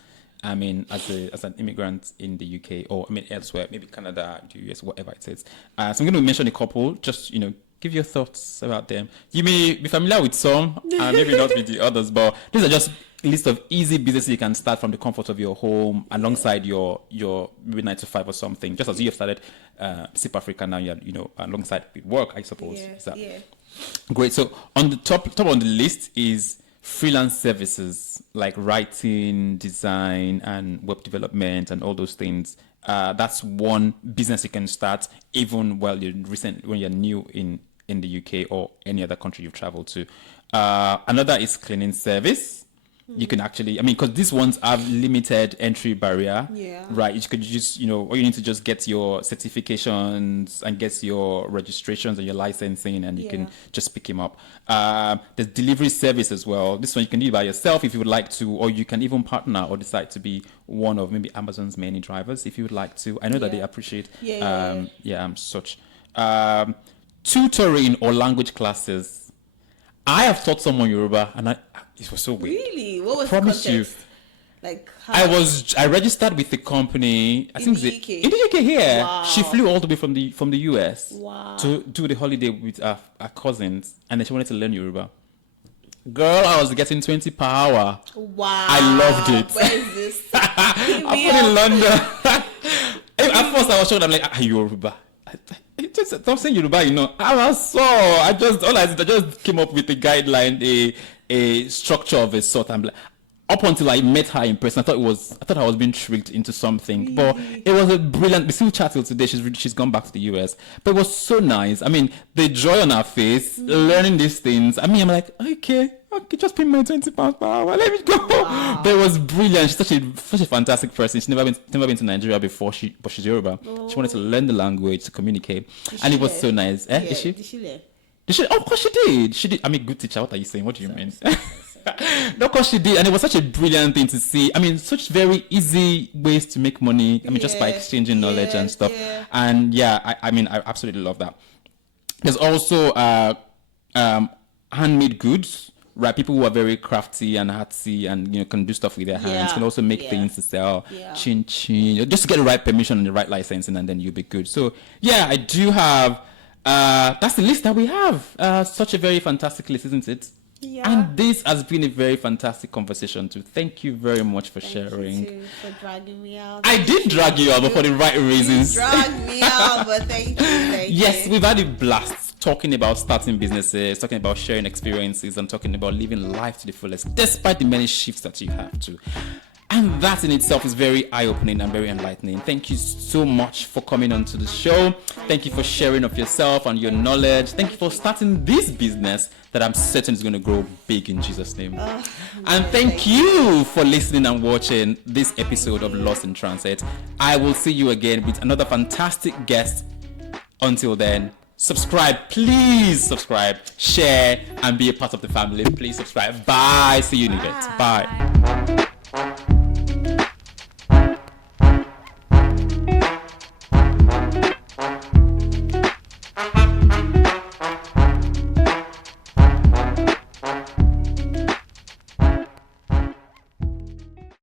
I mean, as an immigrant in the UK, or I mean elsewhere, maybe Canada, the US, whatever it is. So I'm going to mention a couple. Just give your thoughts about them. You may be familiar with some, and maybe not with the others, but these are just a list of easy businesses you can start from the comfort of your home, alongside your maybe 9 to 5 or something. Just as you have started SIP Africa now, you're alongside with work, I suppose. Yeah. Great. So on the top on the list is freelance services like writing, design, and web development, and all those things. That's one business you can start even while when you're new in the UK or any other country you've traveled to. Another is cleaning service. You can actually, because these ones have limited entry barrier. Yeah. Right. You could just, all you need to just get your certifications and get your registrations and your licensing, and you can just pick them up. There's delivery service as well. This one you can do by yourself if you would like to, or you can even partner or decide to be one of maybe Amazon's many drivers if you would like to. I know that they appreciate such. Tutoring or language classes. I have taught someone Yoruba, and it was so weird. Really? What was Promise the context? Like, how? I registered with the company. I think the UK? In the UK here. Wow. She flew all the way from the US Wow. to do the holiday with her cousins, and then she wanted to learn Yoruba. Girl, I was getting 20 per hour. Wow. I loved it. Where is this? I put in London. At first I was shocked. I'm like, Yoruba. Don't say Yoruba, I just came up with a guideline, a structure of a sort. I'm like, up until I met her in person, I thought I was being tricked into something. Really? But it was a brilliant. We still chat till today. She's gone back to the US, but it was so nice. I mean, the joy on her face, learning these things. I mean, I'm like, okay, just pay my £20 per hour. Let me go. Wow. But it was brilliant. She's such a fantastic person. She's never been to Nigeria before. But she's Yoruba. Oh. She wanted to learn the language, to communicate, and it was so nice. Yeah. Did she? Did she learn? Did she? Oh, of course she did. She did. I mean, good teacher. What are you saying? What do you mean? No, of course she did, and it was such a brilliant thing to see. I mean, such very easy ways to make money. I mean, just by exchanging knowledge and stuff. Yeah. And I absolutely love that. There's also handmade goods, right? People who are very crafty and artsy and can do stuff with their hands can also make things to sell. Yeah. Chin, just to get the right permission and the right licensing, and then you'll be good. So I do have. That's the list that we have. Such a very fantastic list, isn't it? Yeah. And this has been a very fantastic conversation too. Thank you very much for sharing. You too, for dragging me out. I did drag you out, but for the right reasons. You dragged me out, but thank you. Yes, we've had a blast talking about starting businesses, talking about sharing experiences, and talking about living life to the fullest, despite the many shifts that you have to. And that in itself is very eye-opening and very enlightening. Thank you so much for coming onto the show. Thank you for sharing of yourself and your knowledge. Thank you for starting this business that I'm certain is going to grow big in Jesus' name. And thank you for listening and watching this episode of Lost in Transit. I will see you again with another fantastic guest. Until then, subscribe. Please subscribe, share, and be a part of the family. Please subscribe. Bye. See you in a bit. Bye.